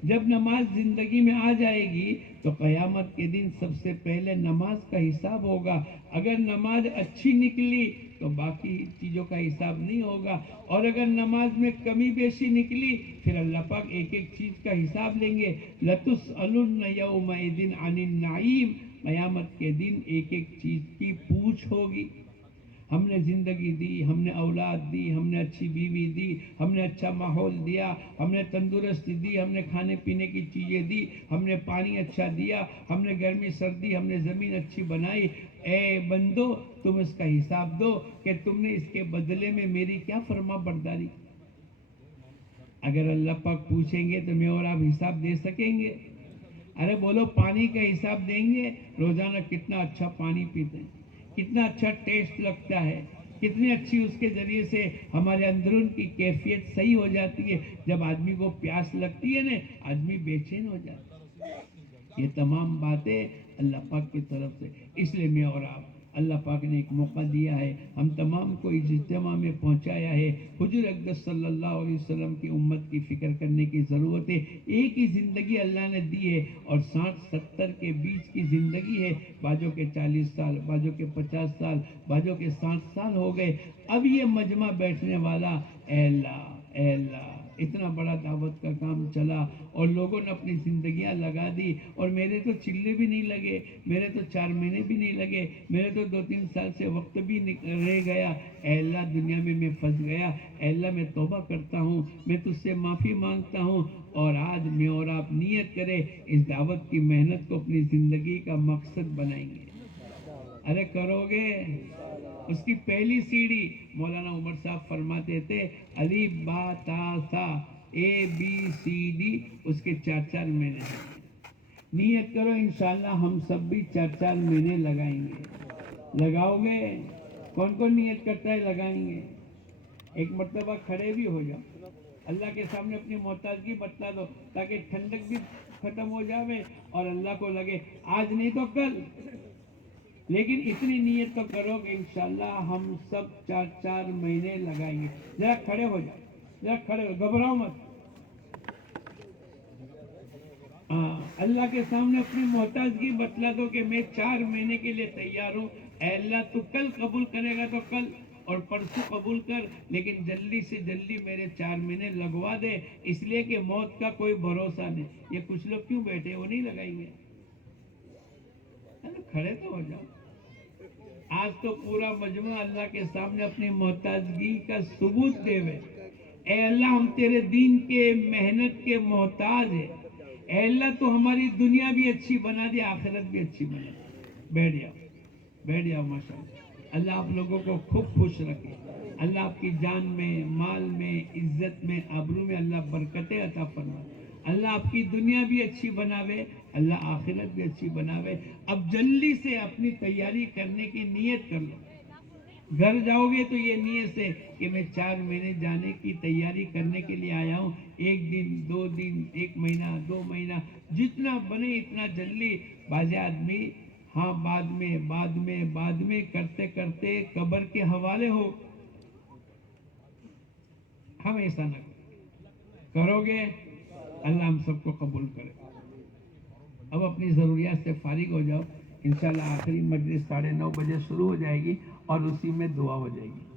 جب نماز زندگی میں آ جائے گی تو قیامت کے دن سب سے پہلے نماز کا حساب ہوگا. اگر نماز اچھی نکلی تو باقی چیزوں کا حساب نہیں ہوگا، اور اگر نماز میں کمی بیشی نکلی پھر اللہ پاک ایک ایک چیز کا حساب لیں گے. لَتُسْأَلُنَّ يَوْمَئِذٍ عَنِ النَّعِيمِ. قیامت کے دن ایک ایک چیز کی پوچھ ہوگی. ہم نے زندگی دی، ہم نے اولاد دی، ہم نے اچھی بیوی دی، ہم نے اچھا ماحول دیا، ہم نے تندرستی دی، ہم نے کھانے پینے کی چیزیں دی، ہم نے پانی اچھا دیا، ہم نے گرمی سردی، ہم نے زمین اچھی بنائی. اے بندو تم اس کا حساب دو کہ تم نے اس کے بدلے میں میری کیا فرما برداری. اگر اللہ پاک پوچھیں گے تو میں اور آپ حساب دے سکیں گے؟ ارے بولو پانی کا حساب دیں گے؟ روزانہ کتنا اچھا پانی پیتے ہیں، کتنا اچھا ٹیسٹ لگتا ہے، کتنی اچھی اس کے ذریعے سے ہمارے اندرون کی کیفیت صحیح ہو جاتی ہے. جب آدمی کو پیاس لگتی ہے نا آدمی بے چین ہو جاتا ہے. یہ تمام باتیں اللہ پاک کی طرف سے. اس لیے میں اور آپ اللہ پاک نے ایک موقع دیا ہے، ہم تمام کو اس اجتماع میں پہنچایا ہے. حضور اقدس صلی اللہ علیہ وسلم کی امت کی فکر کرنے کی ضرورت ہے. ایک ہی زندگی اللہ نے دی ہے اور 60-70 کے بیچ کی زندگی ہے. بعضوں کے 40 سال، بعضوں کے 50 سال، بعضوں کے 60 سال ہو گئے. اب یہ مجمع بیٹھنے والا اے اللہ اتنا بڑا دعوت کا کام چلا اور لوگوں نے اپنی زندگیاں لگا دی، اور میرے تو چلے بھی نہیں لگے، میرے تو 4 مہینے بھی نہیں لگے، میرے تو 2-3 سال سے وقت بھی رہ گیا. اے اللہ دنیا میں پھنس گیا. اے اللہ میں توبہ کرتا ہوں، میں تجھ سے معافی مانگتا ہوں. اور آج میں اور آپ نیت کریں اس دعوت کی محنت کو اپنی زندگی کا مقصد بنائیں گے. ارے کرو گے؟ اس کی پہلی سیڑھی مولانا عمر صاحب فرماتے تھے الف با تا سا ABCD اس کے 4 مہینے ہیں. نیت کرو انشاءاللہ ہم سب بھی 4 مہینے لگائیں گے. لگاؤ گے؟ کون کون نیت کرتا ہے لگائیں گے؟ ایک مرتبہ کھڑے بھی ہو جاؤ، اللہ کے سامنے اپنی محتاجگی بتلا دو تاکہ ٹھنڈک بھی ختم ہو جاوے اور اللہ کو لگے آج نہیں تو کل لیکن اتنی نیت تو کرو کہ انشاءاللہ ہم سب 4 مہینے لگائیں گے. ذرا کھڑے ہو جاؤ, ذرا کھڑے ہو, گھبراؤ مت. ہاں, اللہ کے سامنے اپنی محتاجگی بتلا دو کہ میں 4 مہینے کے لیے تیار ہوں. اے اللہ تو کل قبول کرے گا تو کل, اور پرسوں قبول کر, لیکن جلدی سے جلدی میرے 4 مہینے لگوا دے, اس لیے کہ موت کا کوئی بھروسہ نہیں. یہ کچھ لوگ کیوں بیٹھے, وہ نہیں لگائیں گے؟ کھڑے تو ہو جاؤ. آج تو پورا مجموعہ اللہ کے سامنے اپنی محتاجگی کا ثبوت دے وے. اے اللہ ہم تیرے دین کے محنت کے محتاج ہیں. اے اللہ تو ہماری دنیا بھی اچھی بنا دے, آخرت بھی اچھی بنا دے. بیٹھ جاؤ, بیٹھ جاؤ. ماشاءاللہ اللہ آپ لوگوں کو خوب خوش رکھے. اللہ آپ کی جان میں, مال میں, عزت میں, آبرو میں اللہ برکتیں عطا فرمائے. اللہ آپ کی دنیا بھی اچھی بناوے, اللہ آخرت بھی اچھی بناوے. اب جلدی سے اپنی تیاری کرنے کی نیت کر لو. گھر جاؤ گے تو یہ نیت سے کہ میں 4 مہینے جانے کی تیاری کرنے کے لیے آیا ہوں. 1 دن, 2 دن, 1 مہینہ, 2 مہینہ, جتنا بنے اتنا جلدی. بعض آدمی ہاں بعد میں کرتے کرتے قبر کے حوالے ہو. ہم ایسا نہ کرو گے, اللہ ہم سب کو قبول کرے. اب اپنی ضروریات سے فارغ ہو جاؤ. انشاءاللہ آخری مجلس 9:30 بجے شروع ہو جائے گی اور اسی میں دعا ہو جائے گی.